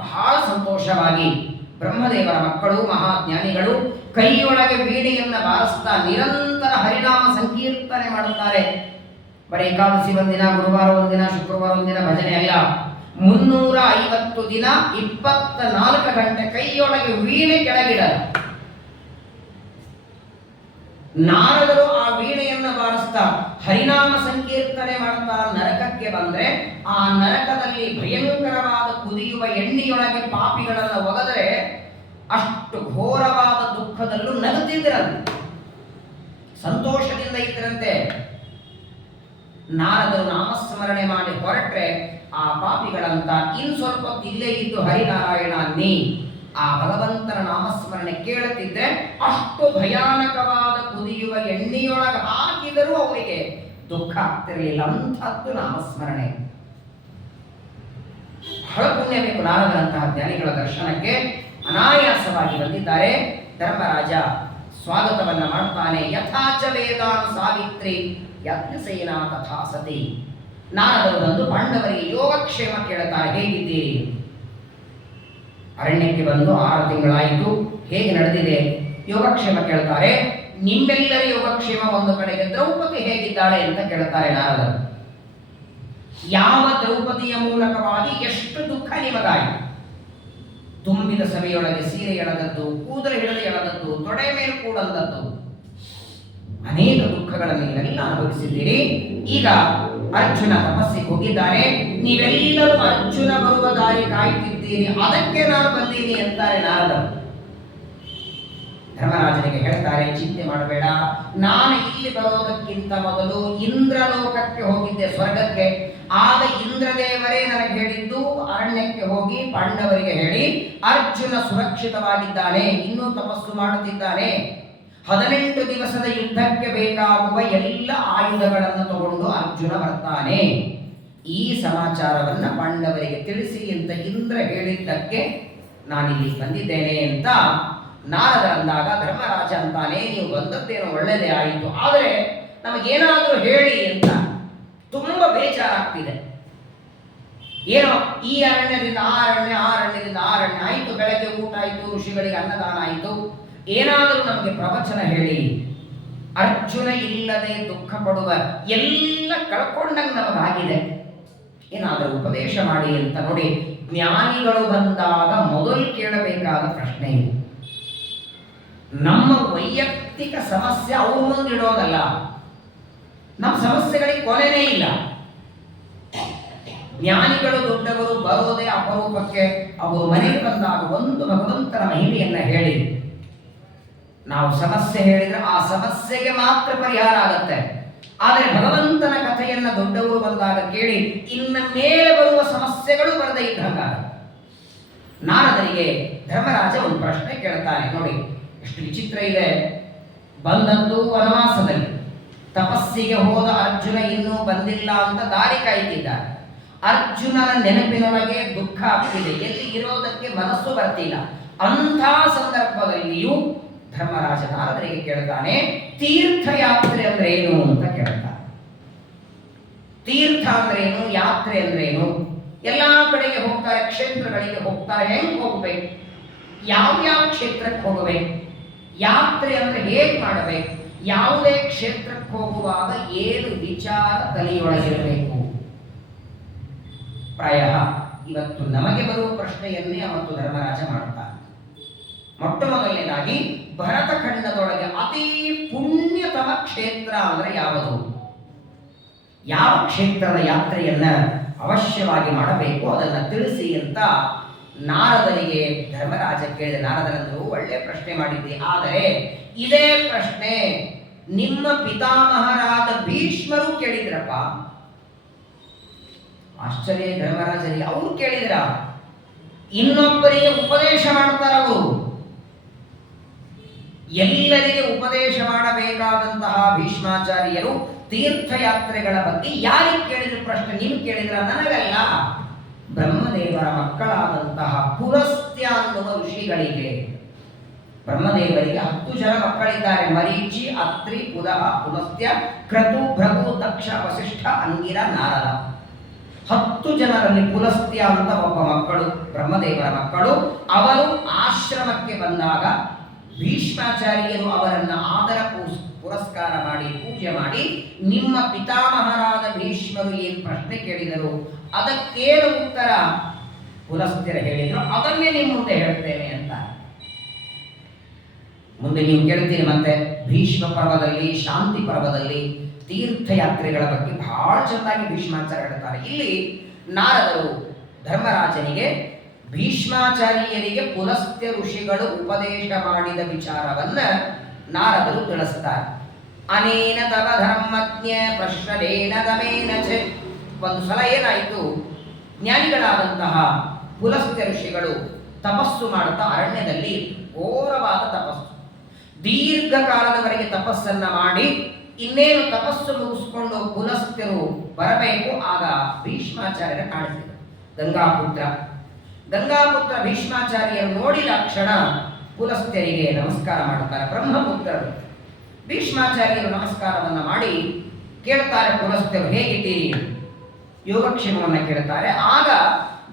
ಬಹಳ ಸಂತೋಷವಾಗಿ, ಬ್ರಹ್ಮದೇವರ ಮಕ್ಕಳು, ಮಹಾಜ್ಞಾನಿಗಳು, ಕೈಯೊಳಗೆ ವೀಣೆಯನ್ನ ಬಾರಿಸ್ತಾ ನಿರಂತರ ಹರಿನಾಮ ಸಂಕೀರ್ತನೆ ಮಾಡುತ್ತಾರೆ. ಬರೀ ಏಕಾದಶಿ ಒಂದಿನ, ಗುರುವಾರ ಒಂದಿನ, ಶುಕ್ರವಾರ ಒಂದಿನ ಭಜನೆ ಅಲ್ಲ. 350 ದಿನ 24 ಗಂಟೆ ಕೈಯೊಳಗೆ ವೀಣೆ ಕೆಳಗಿಡಲ್ಲ. ನಾರದರು ಆ ವೀಣೆಯನ್ನು ಬಾರಿಸ್ತಾ ಹರಿನಾಮ ಸಂಕೀರ್ತನೆ ಮಾಡ್ತಾ ನರಕಕ್ಕೆ ಬಂದ್ರೆ, ಆ ನರಕದಲ್ಲಿ ಭಯಂಕರವಾದ ಕುದಿಯುವ ಎಣ್ಣೆಯೊಳಗೆ ಪಾಪಿಗಳನ್ನು ಒಗೆದರೆ ಅಷ್ಟು ಘೋರವಾದ ದುಃಖದಲ್ಲೂ ನಗುತ್ತಿದ್ದರಂತೆ, ಸಂತೋಷದಿಂದ ಇದ್ದರಂತೆ. ನಾರದರು ನಾಮಸ್ಮರಣೆ ಮಾಡಿ ಹೊರಟ್ರೆ ಆ ಪಾಪಿಗಳಂತ ಇನ್ನು ಸ್ವಲ್ಪ ಇಲ್ಲೇ ಇದ್ದು ಹರಿನಾರಾಯಣ ನೀ ಆ ಭಗವಂತನ ನಾಮಸ್ಮರಣೆ ಕೇಳುತ್ತಿದ್ರೆ ಅಷ್ಟು ಭಯಾನಕವಾದ ಕುದಿಯುವ ಎಣ್ಣೆಯೊಳಗೆ ಹಾಕಿದರೂ ಅವರಿಗೆ ದುಃಖ ಆಗ್ತಿರಲಿಲ್ಲ. ಅಂಥದ್ದು ನಾಮಸ್ಮರಣೆ. ಬಹಳ ಪುಣ್ಯ ಬೇಕು ನಾರದರಂತಹ ಜ್ಞಾನಿಗಳ ದರ್ಶನಕ್ಕೆ. ಅನಾಯಾಸವಾಗಿ ಬಂದಿದ್ದಾರೆ. ಧರ್ಮರಾಜ ಸ್ವಾಗತವನ್ನ ಮಾಡ್ತಾನೆ. ಯಥಾಚ ವೇದಾನ್ ಸಾವಿತ್ರಿ ಯಜ್ಞಸೇನ ತಥಾ ಸತಿ. ನಾರದರು ಬಂದು ಪಾಂಡವರಿಗೆ ಯೋಗಕ್ಷೇಮ ಕೇಳುತ್ತಾರೆ. ಹೇಗಿದ್ದೀರಿ? ಅರಣ್ಯಕ್ಕೆ ಬಂದು 6 ತಿಂಗಳಾಯಿತು, ಹೇಗೆ ನಡೆದಿದೆ? ಯೋಗಕ್ಷೇಮ ಕೇಳ್ತಾರೆ. ನಿಮ್ಮೆಲ್ಲರ ಯೋಗಕ್ಷೇಮ ಒಂದು ಕಡೆಗೆ, ದ್ರೌಪದಿ ಹೇಗಿದ್ದಾಳೆ ಅಂತ ಕೇಳ್ತಾರೆ ನಾರದರು. ಯಾವ ದ್ರೌಪದಿಯ ಮೂಲಕವಾಗಿ ಎಷ್ಟು ದುಃಖ ನಿಮಗಾಯಿತು? ತುಂಬಿದ ಸಭೆಯೊಳಗೆ ಸೀರೆ ಎಳೆದದ್ದು, ಕೂದಲು ಹಿಡಿದು ಎಳೆದದ್ದು, ತೊಡೆ ಮೇಲೆ ಕೂಡಂದದ್ದು, ಅನೇಕ ದುಃಖಗಳನ್ನು ನೀವೆಲ್ಲ ಅನುಭವಿಸಿದ್ದೀರಿ. ಈಗ ಅರ್ಜುನ ತಪಸ್ಸಿಗೆ ಹೋಗಿದ್ದಾನೆ. ನೀವೆಲ್ಲರೂ ಅರ್ಜುನ ಬರುವ ದಾರಿ ಕಾಯುತ್ತಿದ್ದೀರಿ, ಅದಕ್ಕೆ ನಾನು ಬಂದೀನಿ ಅಂತಾರೆ ನಾರದರು. ಧರ್ಮರಾಜನಿಗೆ ಹೇಳ್ತಾರೆ, ಚಿಂತೆ ಮಾಡಬೇಡ, ನಾನು ಇಲ್ಲಿ ಬರೋದಕ್ಕಿಂತ ಮೊದಲು ಇಂದ್ರಲೋಕಕ್ಕೆ ಹೋಗಿದ್ದೆ, ಸ್ವರ್ಗಕ್ಕೆ. ಆಗ ಇಂದ್ರದೇವರೇ ನನಗೆ ಹೇಳಿದ್ದು, ಅರಣ್ಯಕ್ಕೆ ಹೋಗಿ ಪಾಂಡವರಿಗೆ ಹೇಳಿ ಅರ್ಜುನ ಸುರಕ್ಷಿತವಾಗಿದ್ದಾನೆ, ಇನ್ನೂ ತಪಸ್ಸು ಮಾಡುತ್ತಿದ್ದಾನೆ, 18 ದಿವಸದ ಯುದ್ಧಕ್ಕೆ ಬೇಕಾಗುವ ಎಲ್ಲ ಆಯುಧಗಳನ್ನು ತಗೊಂಡು ಅರ್ಜುನ ಬರ್ತಾನೆ, ಈ ಸಮಾಚಾರವನ್ನ ಪಾಂಡವರಿಗೆ ತಿಳಿಸಿ ಅಂತ ಇಂದ್ರ ಹೇಳಿದ್ದಕ್ಕೆ ನಾನಿಲ್ಲಿ ಬಂದಿದ್ದೇನೆ ಅಂತ ನಾರದರಂದಾಗ ಧರ್ಮರಾಜ ಅಂತಾನೆ, ನೀವು ಬಂದದ್ದೇನೋ ಒಳ್ಳೆಯದೇ ಆಯಿತು, ಆದರೆ ನಮಗೇನಾದರೂ ಹೇಳಿ ಅಂತ ತುಂಬಾ ಬೇಜಾರಾಗ್ತಿದೆ. ಏನೋ ಈ ಅರಣ್ಯದಿಂದ ಆ ಅರಣ್ಯ, ಆ ಅರಣ್ಯದಿಂದ ಆ ಅರಣ್ಯ ಆಯಿತು, ಬೆಳಗ್ಗೆ ಊಟ ಆಯಿತು, ಋಷಿಗಳಿಗೆ ಅನ್ನದಾನ ಆಯಿತು, ಏನಾದರೂ ನಮಗೆ ಪ್ರವಚನ ಹೇಳಿ. ಅರ್ಜುನ ಇಲ್ಲದೆ ದುಃಖ ಪಡುವ, ಎಲ್ಲ ಕಳ್ಕೊಂಡಂಗೆ ನಮಗಾಗಿದೆ, ಏನಾದರೂ ಉಪದೇಶ ಮಾಡಿ ಅಂತ. ನೋಡಿ, ಜ್ಞಾನಿಗಳು ಬಂದಾಗ ಮೊದಲು ಕೇಳಬೇಕಾದ ಪ್ರಶ್ನೆ ಇದು. ನಮ್ಮ ವೈಯಕ್ತಿಕ ಸಮಸ್ಯೆ ಅವ್ರ ಮುಂದಿಡೋದಲ್ಲ, ನಮ್ಮ ಸಮಸ್ಯೆಗಳಿಗೆ ಕೊನೆನೇ ಇಲ್ಲ. ಜ್ಞಾನಿಗಳು ದೊಡ್ಡವರು ಬರೋದೇ ಅಪರೂಪಕ್ಕೆ. ಅವರು ಮನೆಗೆ ಬಂದಾಗ ಒಂದು ಭಗವಂತನ ಮಹಿಮೆಯನ್ನ ಹೇಳಿ, ನಾವು ಸಮಸ್ಯೆ ಹೇಳಿದ್ರೆ ಆ ಸಮಸ್ಯೆಗೆ ಮಾತ್ರ ಪರಿಹಾರ ಆಗತ್ತೆ. ಆದರೆ ಭಗವಂತನ ಕಥೆಯನ್ನ ದೊಡ್ಡವರು ಬಂದಾಗ ಕೇಳಿ ಇನ್ನ ಮೇಲೆ ಬರುವ ಸಮಸ್ಯೆಗಳು ಬರದೇ ಇದ್ದಂಗಾಗತ್ತೆ. ನಾರದರಿಗೆ ಧರ್ಮರಾಜ ಒಂದು ಪ್ರಶ್ನೆ ಕೇಳ್ತಾನೆ. ನೋಡಿ ಎಷ್ಟು ವಿಚಿತ್ರ ಇದೆ. ಬಂದದ್ದು ವನವಾಸದಲ್ಲಿ, ತಪಸ್ಸಿಗೆ ಹೋದ ಅರ್ಜುನ ಇನ್ನೂ ಬಂದಿಲ್ಲ ಅಂತ ದಾರಿ ಕಾಯ್ತಿದ್ದಾರೆ. ಅರ್ಜುನನ ನೆನಪಿನೊಳಗೆ ದುಃಖ ಆಗ್ತಿದೆ, ಎಲ್ಲಿ ಇರೋದಕ್ಕೆ ಮನಸ್ಸು ಬರ್ತಿಲ್ಲ. ಅಂಥ ಸಂದರ್ಭದಲ್ಲಿಯೂ ಧರ್ಮರಾಜ ನಾರದರಿಗೆ ಕೇಳ್ತಾನೆ, ತೀರ್ಥಯಾತ್ರೆ ಅಂದ್ರೆ ಏನು ಅಂತ ಕೇಳ್ತಾನೆ. ತೀರ್ಥ ಅಂದ್ರೆ ಏನು, ಯಾತ್ರೆ ಅಂದ್ರೆ ಏನು? ಎಲ್ಲಾ ಕಡೆಗೆ ಹೋಗ್ತಾರೆ, ಕ್ಷೇತ್ರಗಳಿಗೆ ಹೋಗ್ತಾರೆ, ಹೆಂಗ್ ಹೋಗ್ಬೇಕು, ಯಾವ್ಯಾವ ಕ್ಷೇತ್ರಕ್ಕೆ ಹೋಗಬೇಕು, ಯಾತ್ರೆ ಅಂದ್ರೆ ಹೇಗ್ ಮಾಡಬೇಕು, ಯಾವುದೇ ಕ್ಷೇತ್ರಕ್ಕೆ ಹೋಗುವಾಗ ಏನು ವಿಚಾರ ತಲೆಯೊಳಗಿರಬೇಕು. ಪ್ರಾಯ ಇವತ್ತು ನಮಗೆ ಬರುವ ಪ್ರಶ್ನೆಯನ್ನೇ ಅವತ್ತು ಧರ್ಮರಾಜ ಮಾಡುತ್ತಾರೆ. ಮೊಟ್ಟ ಮೊದಲನೇದಾಗಿ ಭರತಖಂಡದೊಳಗೆ ಅತಿ ಪುಣ್ಯತಮ ಕ್ಷೇತ್ರ ಅಂದ್ರೆ ಯಾವುದು, ಯಾವ ಕ್ಷೇತ್ರದ ಯಾತ್ರೆಯನ್ನ ಅವಶ್ಯವಾಗಿ ಮಾಡಬೇಕು ಅದನ್ನ ತಿಳಿಸಿ ಅಂತ ನಾರದರಿಗೆ ಧರ್ಮರಾಜ ಕೇಳಿದ. ನಾರದರಂದ್ರು, ಒಳ್ಳೆ ಪ್ರಶ್ನೆ ಮಾಡಿದ್ದೆ, ಆದರೆ ಇದೇ ಪ್ರಶ್ನೆ ನಿಮ್ಮ ಪಿತಾಮಹರಾದ ಭೀಷ್ಮರು ಕೇಳಿದ್ರಪ್ಪ. ಆಶ್ಚರ್ಯ ಧರ್ಮರಾಜರಿಗೆ. ಅವರು ಕೇಳಿದ್ರ, ಇನ್ನೊಬ್ಬರಿಗೆ ಉಪದೇಶ ಮಾಡ್ತಾರ ಅವರು. ಎಲ್ಲರಿಗೆ ಉಪದೇಶ ಮಾಡಬೇಕಾದಂತಹ ಭೀಷ್ಮಾಚಾರ್ಯರು ತೀರ್ಥಯಾತ್ರೆಗಳ ಬಗ್ಗೆ ಯಾರಿಗೆ ಕೇಳಿದ ಪ್ರಶ್ನೆ? ನೀವು ಕೇಳಿದ್ರ? ನನಗಲ್ಲ, ಬ್ರಹ್ಮದೇವರ ಮಕ್ಕಳಾದಂತಹ ಪುಲಸ್ತ್ಯ ಅನ್ನುವ ಋಷಿಗಳಿಗೆ. ಬ್ರಹ್ಮದೇವರಿಗೆ 10 ಜನ ಮಕ್ಕಳಿದ್ದಾರೆ. ಮರೀಚಿ, ಅತ್ರಿ, ಪುಲಹ, ಪುಲಸ್ತ್ಯ, ಕ್ರತು, ಭೃಗು, ದಕ್ಷ, ವಸಿಷ್ಠ, ಅಂಗಿರ, ನಾರದ. 10 ಜನರಲ್ಲಿ ಪುಲಸ್ತ್ಯ ಅಂತ ಒಬ್ಬ ಮಕ್ಕಳು, ಬ್ರಹ್ಮದೇವರ ಮಕ್ಕಳು. ಅವರು ಆಶ್ರಮಕ್ಕೆ ಬಂದಾಗ ಭೀಷ್ಮಾಚಾರ್ಯರು ಅವರನ್ನ ಆದರ ಪುರಸ್ಕಾರ ಮಾಡಿ ಪೂಜೆ ಮಾಡಿ ನಿಮ್ಮ ಪಿತಾಮಹರಾದ ಭೀಷ್ಮರು ಏನು ಪ್ರಶ್ನೆ ಕೇಳಿದರು ಅದಕ್ಕೇನು ಉತ್ತರ ಪುಲಸ್ತ್ಯರು ಹೇಳಿದರು ಅದನ್ನೇ ನಿಮ್ಮ ಮುಂದೆ ಹೇಳ್ತೇನೆ ಅಂತ. ಮುಂದೆ ನೀವು ಕೇಳ್ತೀರಿ ಮತ್ತೆ ಭೀಷ್ಮ ಪರ್ವದಲ್ಲಿ ಶಾಂತಿ ಪರ್ವದಲ್ಲಿ ತೀರ್ಥಯಾತ್ರೆಗಳ ಬಗ್ಗೆ ಬಹಳ ಚೆನ್ನಾಗಿ ಭೀಷ್ಮಾಚಾರ್ಯ ಹೇಳ್ತಾರೆ. ಇಲ್ಲಿ ನಾರದರು ಧರ್ಮರಾಜನಿಗೆ ಭೀಷ್ಮಾಚಾರ್ಯರಿಗೆ ಪುಲಸ್ತ್ಯ ಋಷಿಗಳು ಉಪದೇಶ ಮಾಡಿದ ವಿಚಾರವನ್ನ ನಾರದರು ತಿಳಿಸ್ತಾರೆ. ಅನೇನ ತವ ಧರ್ಮಜ್ಞ ಪ್ರಶ್ನೇನ ದಮೇನ ಚ. ಒಂದು ಸಲ ಏನಾಯಿತು, ಜ್ಞಾನಿಗಳಾದಂತಹ ಪುಲಸ್ತ್ಯ ಋಷಿಗಳು ತಪಸ್ಸು ಮಾಡುತ್ತಾ ಅರಣ್ಯದಲ್ಲಿ ಘೋರವಾದ ತಪಸ್ಸು, ದೀರ್ಘಕಾಲದವರೆಗೆ ತಪಸ್ಸನ್ನ ಮಾಡಿ ಇನ್ನೇನು ತಪಸ್ಸು ಮುಗಿಸ್ಕೊಂಡು ಪುಲಸ್ತ್ಯರು ಬರಬೇಕು. ಆಗ ಭೀಷ್ಮಾಚಾರ್ಯರ ಕಾಣಿಸಿದರು. ಗಂಗಾಪುತ್ರ ಭೀಷ್ಮಾಚಾರ್ಯರು ನೋಡಿದ ಕ್ಷಣ ಪುಲಸ್ತ್ಯರಿಗೆ ನಮಸ್ಕಾರ ಮಾಡುತ್ತಾರೆ. ಬ್ರಹ್ಮಪುತ್ರರು ಭೀಷ್ಮಾಚಾರ್ಯರು ನಮಸ್ಕಾರವನ್ನು ಮಾಡಿ ಕೇಳ್ತಾರೆ, ಪುಲಸ್ತ್ಯರು ಹೇಗಿದ್ದೀರಿ, ಯೋಗಕ್ಷೇಮವನ್ನು ಕೇಳ್ತಾರೆ. ಆಗ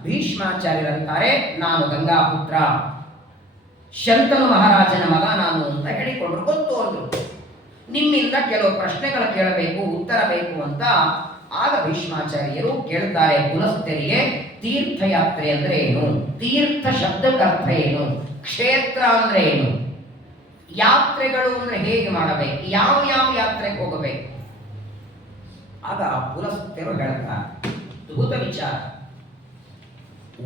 ಭೀಷ್ಮಾಚಾರ್ಯರಂತಾರೆ, ನಾನು ಗಂಗಾಪುತ್ರ, ಶಂತನು ಮಹಾರಾಜನ ಮಗ ನಾನು ಅಂತ ಹೇಳಿಕೊಂಡ್ರು. ಗೊತ್ತು ಅಂದ್ರು, ನಿಮ್ಮಿಂದ ಕೆಲವು ಪ್ರಶ್ನೆಗಳು ಕೇಳಬೇಕು, ಉತ್ತರ ಬೇಕು ಅಂತ. ಆಗ ಭೀಷ್ಮಾಚಾರ್ಯರು ಕೇಳ್ತಾರೆ ಪುಲಸ್ತ್ಯರಿಗೆ, ತೀರ್ಥಯಾತ್ರೆ ಅಂದ್ರೆ ಏನು, ತೀರ್ಥ ಶಬ್ದಕ್ಕರ್ಥ ಏನು, ಕ್ಷೇತ್ರ ಅಂದ್ರೆ ಏನು, ಯಾತ್ರೆಗಳು ಅಂದ್ರೆ ಹೇಗೆ ಮಾಡಬೇಕು, ಯಾವ ಯಾವ ಯಾತ್ರೆಗೆ ಹೋಗಬೇಕು. ಆಗ ಪುಲಸ್ತ್ಯರು ಹೇಳ್ತಾರೆ, ಅದ್ಭುತ ವಿಚಾರ,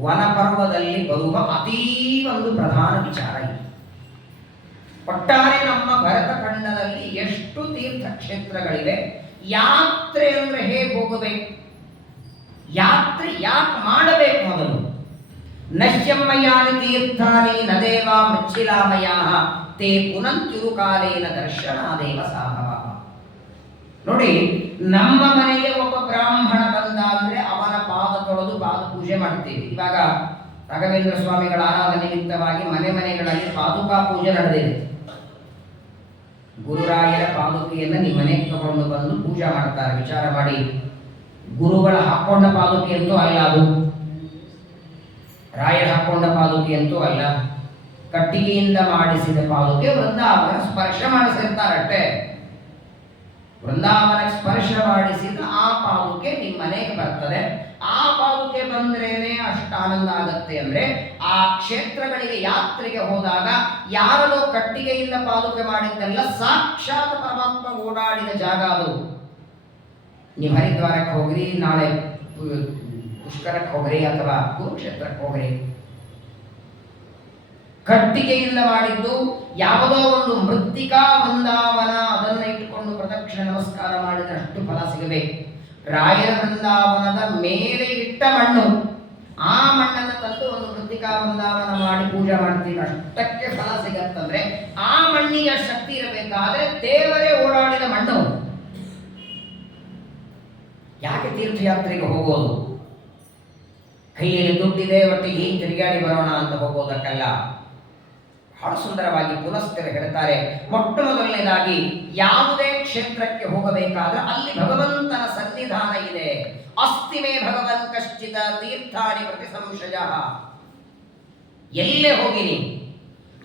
ವನಪರ್ವದಲ್ಲಿ ಬರುವ ಅತೀ ಒಂದು ಪ್ರಧಾನ ವಿಚಾರ ಇದೆ. ಒಟ್ಟಾರೆ ನಮ್ಮ ಭರತ ಖಂಡದಲ್ಲಿ ಎಷ್ಟು ತೀರ್ಥಕ್ಷೇತ್ರಗಳಿವೆ, ಯಾತ್ರೆ ಅಂದ್ರೆ ಹೇಗೆ ಹೋಗಬೇಕು, ಯಾತ್ರೆ ಯಾಕೆ ಮಾಡಬೇಕು, ಮೊದಲು ನಶ್ಯಮ್ಮಯಾನಿ ತೀರ್ಥಾನಿ ನದೇವ ಮೃಚ್ಛಿಲಾಮಯ ತೇ ಪುನಂತ್ಯುರುಕಾಲೇನ ದರ್ಶನಾದೇವ ಸಾಧವ. ನೋಡಿ, ನಮ್ಮ ಮನೆಗೆ ಒಬ್ಬ ಬ್ರಾಹ್ಮಣ ಬಂದ ಅಂದ್ರೆ ಅವನ ಪಾದ ತೊಳೆದು ಪಾದ ಪೂಜೆ ಮಾಡ್ತೀವಿ. ಇವಾಗ ರಾಘವೇಂದ್ರ ಸ್ವಾಮಿಗಳ ಆರಾಧನೆ ನಿಮಿತ್ತವಾಗಿ ಮನೆಗಳಲ್ಲಿ ಪಾದುಕಾ ಪೂಜೆ ನಡೆದಿದೆ. ಗುರುರಾಯರ ಪಾದುಕೆಯನ್ನು ನಿಮ್ಮ ಮನೆಗೆ ತಗೊಂಡು ಬಂದು ಪೂಜೆ ಮಾಡ್ತಾರೆ. ವಿಚಾರ ಮಾಡಿ, ಗುರುಗಳ ಹಾಕೊಂಡ ಪಾದುಕೆ ಅಂತೂ ಅಲ್ಲ, ಅದು ರಾಯರ ಹಾಕೊಂಡ ಪಾದುಕೆ ಅಂತೂ ಅಲ್ಲ, ಕಟ್ಟಿಗೆಯಿಂದ ಮಾಡಿಸಿದ ಪಾದುಕೆ. ವೃಂದಾವನ ಸ್ಪರ್ಶ ಮಾಡಿಸಿರ್ತಾರಟ್ಟೆ, ವೃಂದಾವನ ಸ್ಪರ್ಶ ಮಾಡಿಸಿದ ಆ ಪಾದುಕೆ ನಿಮ್ಮ ಮನೆಗೆ ಬರ್ತದೆ. ಆ ಪಾದುಕೆ ಬಂದ್ರೇನೆ ಅಷ್ಟು ಆನಂದ ಆಗತ್ತೆ. ಅಂದ್ರೆ ಆ ಕ್ಷೇತ್ರಗಳಿಗೆ ಯಾತ್ರೆಗೆ ಹೋದಾಗ ಯಾರಲ್ಲೋ ಕಟ್ಟಿಗೆಯಿಂದ ಪಾದುಕೆ ಮಾಡಿದ್ದೆಲ್ಲ ಸಾಕ್ಷಾತ್ ಪರಮಾತ್ಮ ಓಡಾಡಿದ ಜಾಗ ಅದು. ನೀವು ಹರಿದ್ವಾರಕ್ಕೆ ಹೋಗ್ರಿ, ನಾಳೆ ಪುಷ್ಕರಕ್ಕೆ ಹೋಗ್ರಿ, ಅಥವಾ ಕುರುಕ್ಷೇತ್ರಕ್ಕೆ ಹೋಗ್ರಿ, ಕಟ್ಟಿಗೆಯಿಂದ ಮಾಡಿದ್ದು ಯಾವುದೋ ಒಂದು ಮೃತ್ತಿಕಾ ವೃಂದಾವನ, ಅದನ್ನ ಇಟ್ಟುಕೊಂಡು ಪ್ರದಕ್ಷಿಣೆ ನಮಸ್ಕಾರ ಮಾಡಿದಷ್ಟು ಫಲ ಸಿಗಬೇಕು. ರಾಯರ ವೃಂದಾವನದ ಮೇಲೆ ಇಟ್ಟ ಮಣ್ಣು, ಆ ಮಣ್ಣನ್ನು ತಂದು ಒಂದು ಮೃತ್ತಿಕಾ ವೃಂದಾವನ ಮಾಡಿ ಪೂಜೆ ಮಾಡ್ತೀವಿ, ಅಷ್ಟಕ್ಕೆ ಫಲ ಸಿಗತ್ತಂದ್ರೆ ಆ ಮಣ್ಣಿಗೆ ಶಕ್ತಿ ಇರಬೇಕಾದ್ರೆ ದೇವರೇ ಓಡಾಡಿದ ಮಣ್ಣು. ಯಾಕೆ ತೀರ್ಥಯಾತ್ರೆಗೆ ಹೋಗೋದು? ಕೈಯಲ್ಲಿ ದುಡ್ಡಿದೆ, ಒಟ್ಟಿಗೆ ಹೀಗೆ ತಿರುಗಾಡಿ ಬರೋಣ ಅಂತ ಹೋಗೋದಕ್ಕಲ್ಲ. ಬಹಳ ಸುಂದರವಾಗಿ ಪುಲಸ್ತ್ಯರು ಹೇಳ್ತಾರೆ, ಮೊಟ್ಟ ಮೊದಲನೇದಾಗಿ ಯಾವುದೇ ಕ್ಷೇತ್ರಕ್ಕೆ ಹೋಗಬೇಕಾದ್ರೆ ಅಲ್ಲಿ ಭಗವಂತನ ಸನ್ನಿಧಾನ ಇದೆ. ಅಸ್ತಿಮೇ ಭಗವನ್ ಕಶ್ಚಿತ ತೀರ್ಥಾನಿ ಪ್ರತಿ ಸಂಶಯ. ಎಲ್ಲೇ ಹೋಗಿನಿ,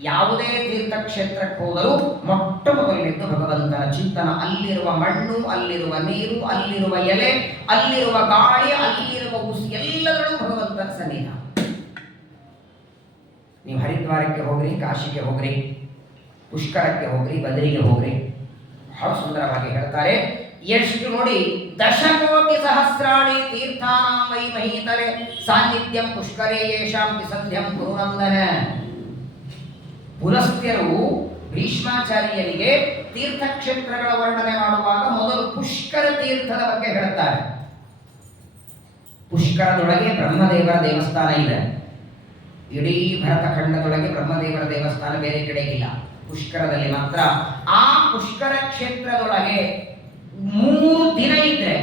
ಯಾವುದೇ ತೀರ್ಥಕ್ಷೇತ್ರಕ್ಕೆ ಹೋದರೂ ಮೊಟ್ಟ ಮೊದಲನೇದ್ದು ಭಗವಂತನ ಚಿಂತನ. ಅಲ್ಲಿರುವ ಮಣ್ಣು, ಅಲ್ಲಿರುವ ನೀರು, ಅಲ್ಲಿರುವ ಎಲೆ, ಅಲ್ಲಿರುವ ಗಾಳಿ, ಅಲ್ಲಿರುವ ಉಸಿ, ಎಲ್ಲದರಲ್ಲೂ ಭಗವಂತನ ಸನ್ನಿಧಾನ. ನೀವು ಹರಿದ್ವಾರಕ್ಕೆ ಹೋಗ್ರಿ, ಕಾಶಿಗೆ ಹೋಗ್ರಿ, ಪುಷ್ಕರಕ್ಕೆ ಹೋಗ್ರಿ, ಬದರಿಗೆ ಹೋಗ್ರಿ, ಬಹಳ ಸುಂದರವಾಗಿ ಹೇಳ್ತಾರೆ. ಎಷ್ಟು ನೋಡಿ, ದಶಕೋಟಿ ಸಹಸ್ರಾಣಿ ತೀರ್ಥಾನಾಂ ವೈ ಮಹೀತಲೆ ಸಾನ್ನಿಧ್ಯಂ ಪುಷ್ಕರೇ ಯೇಷಾಂ ಸಂಧ್ಯಂ ಗುರುನಂದನ. ಪುಲಸ್ತ್ಯರು ಭೀಷ್ಮಾಚಾರ್ಯರಿಗೆ ತೀರ್ಥಕ್ಷೇತ್ರಗಳ ವರ್ಣನೆ ಮಾಡುವಾಗ ಮೊದಲು ಪುಷ್ಕರ ತೀರ್ಥದ ಬಗ್ಗೆ ಹೇಳ್ತಾರೆ. ಪುಷ್ಕರದೊಳಗೆ ಬ್ರಹ್ಮದೇವರ ದೇವಸ್ಥಾನ ಇದೆ. ಇಡೀ ಭರತ ಖಂಡದೊಳಗೆ ಬ್ರಹ್ಮದೇವರ ದೇವಸ್ಥಾನ ಬೇರೆ ಕಡೆಗಿಲ್ಲ, ಪುಷ್ಕರದಲ್ಲಿ ಮಾತ್ರ. ಆ ಪುಷ್ಕರ ಕ್ಷೇತ್ರದೊಳಗೆ 3 ದಿನ ಇದ್ರೆ,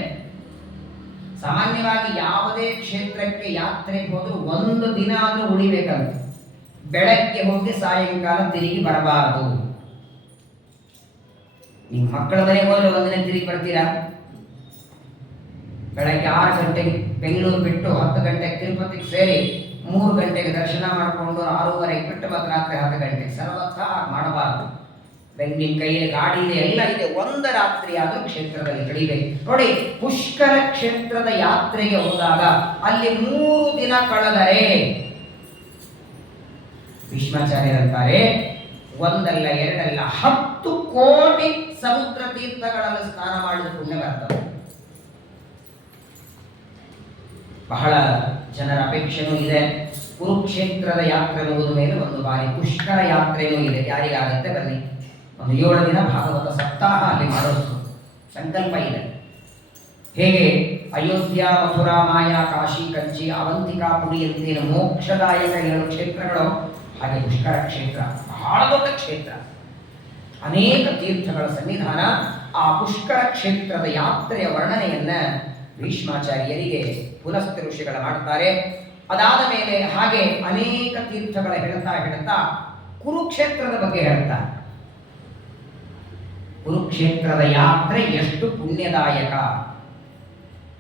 ಸಾಮಾನ್ಯವಾಗಿ ಯಾವುದೇ ಕ್ಷೇತ್ರಕ್ಕೆ ಯಾತ್ರೆಗೆ ಹೋದ್ರು 1 ದಿನ ಆದ್ರೂ ಉಳಿಬೇಕಂತ. ಬೆಳಗ್ಗೆ ಹೋಗಿ ಸಾಯಂಕಾಲ ತಿರುಗಿ ಬರಬಾರದು. ನಿಮ್ಮ ಮಕ್ಕಳ ಮನೆಗೆ ಹೋದ್ರೆ 1 ದಿನ ತಿರುಗಿ ಬರ್ತೀರಾ? ಬೆಳಗ್ಗೆ 6 ಗಂಟೆಗೆ ಬೆಂಗಳೂರು ಬಿಟ್ಟು 10 ಗಂಟೆಗೆ ತಿರುಪತಿಗೆ ಸೇರಿ 3 ಗಂಟೆಗೆ ದರ್ಶನ ಮಾಡಿಕೊಂಡು 6:30 ಬಿಟ್ಟು ಮತ್ತೆ ರಾತ್ರಿ 10 ಗಂಟೆಗೆ ಸರ್ವಥ ಮಾಡಬಾರದು. ನಿಮ್ಮ ಕೈಯಲ್ಲಿ ಗಾಡಿ ಇದೆ, ಎಲ್ಲ ಇದೆ, ಒಂದು ರಾತ್ರಿ ಆದರೂ ಕ್ಷೇತ್ರದಲ್ಲಿ ಕಳೀಬೇಕು. ನೋಡಿ, ಪುಷ್ಕರ ಕ್ಷೇತ್ರದ ಯಾತ್ರೆಗೆ ಹೋದಾಗ ಅಲ್ಲಿ 3 ದಿನ ಕಳೆದರೆ ಭೀಷ್ಮಾಚಾರ್ಯರಂತಾರೆ, ಒಂದಲ್ಲ ಎರಡಲ್ಲ 10 ಕೋಟಿ ಸಮುದ್ರ ತೀರ್ಥಗಳಲ್ಲಿ ಸ್ನಾನ ಮಾಡಿದ ಪುಣ್ಯ ಬರ್ತದೆ. ಬಹಳ ಜನರ ಅಪೇಕ್ಷೆನೂ ಇದೆ. ಕುರುಕ್ಷೇತ್ರದ ಯಾತ್ರೆ ಮುಗಿದ ಮೇಲೆ ಒಂದು ಬಾರಿ ಪುಷ್ಕರ ಯಾತ್ರೆನೂ ಇದೆ. ಯಾರಿಗಾಗುತ್ತೆ ಬನ್ನಿ, ಒಂದು 7 ದಿನ ಭಾಗವತ ಸಪ್ತಾಹ ಅಲ್ಲಿ ಮಾಡೋದು ಸಂಕಲ್ಪ ಇದೆ. ಹೇಗೆ ಅಯೋಧ್ಯ, ಮಥುರಾ, ಮಾಯಾ, ಕಾಶಿ, ಕಂಚಿ, ಅವಂತಿಕಾ, ಪುರಿ ಅಂತೇನು ಮೋಕ್ಷದಾಯಕ 7 ಕ್ಷೇತ್ರಗಳು, ಹಾಗೆ ಪುಷ್ಕರ ಕ್ಷೇತ್ರ ಬಹಳ ದೊಡ್ಡ ಕ್ಷೇತ್ರ, ಅನೇಕ ತೀರ್ಥಗಳ ಸನ್ನಿಧಾನ. ಆ ಪುಷ್ಕರ ಕ್ಷೇತ್ರದ ಯಾತ್ರೆಯ ವರ್ಣನೆಯನ್ನ ಭೀಷ್ಮಾಚಾರ್ಯರಿಗೆ ಪುಲಸ್ತ್ಯ ಋಷಿಗಳ ಮಾಡ್ತಾರೆ. ಅದಾದ ಮೇಲೆ ಹಾಗೆ ಅನೇಕ ತೀರ್ಥಗಳ ಹೇಳ್ತಾ ಕುರುಕ್ಷೇತ್ರದ ಬಗ್ಗೆ ಹೇಳ್ತಾರೆ. ಕುರುಕ್ಷೇತ್ರದ ಯಾತ್ರೆ ಎಷ್ಟು ಪುಣ್ಯದಾಯಕ.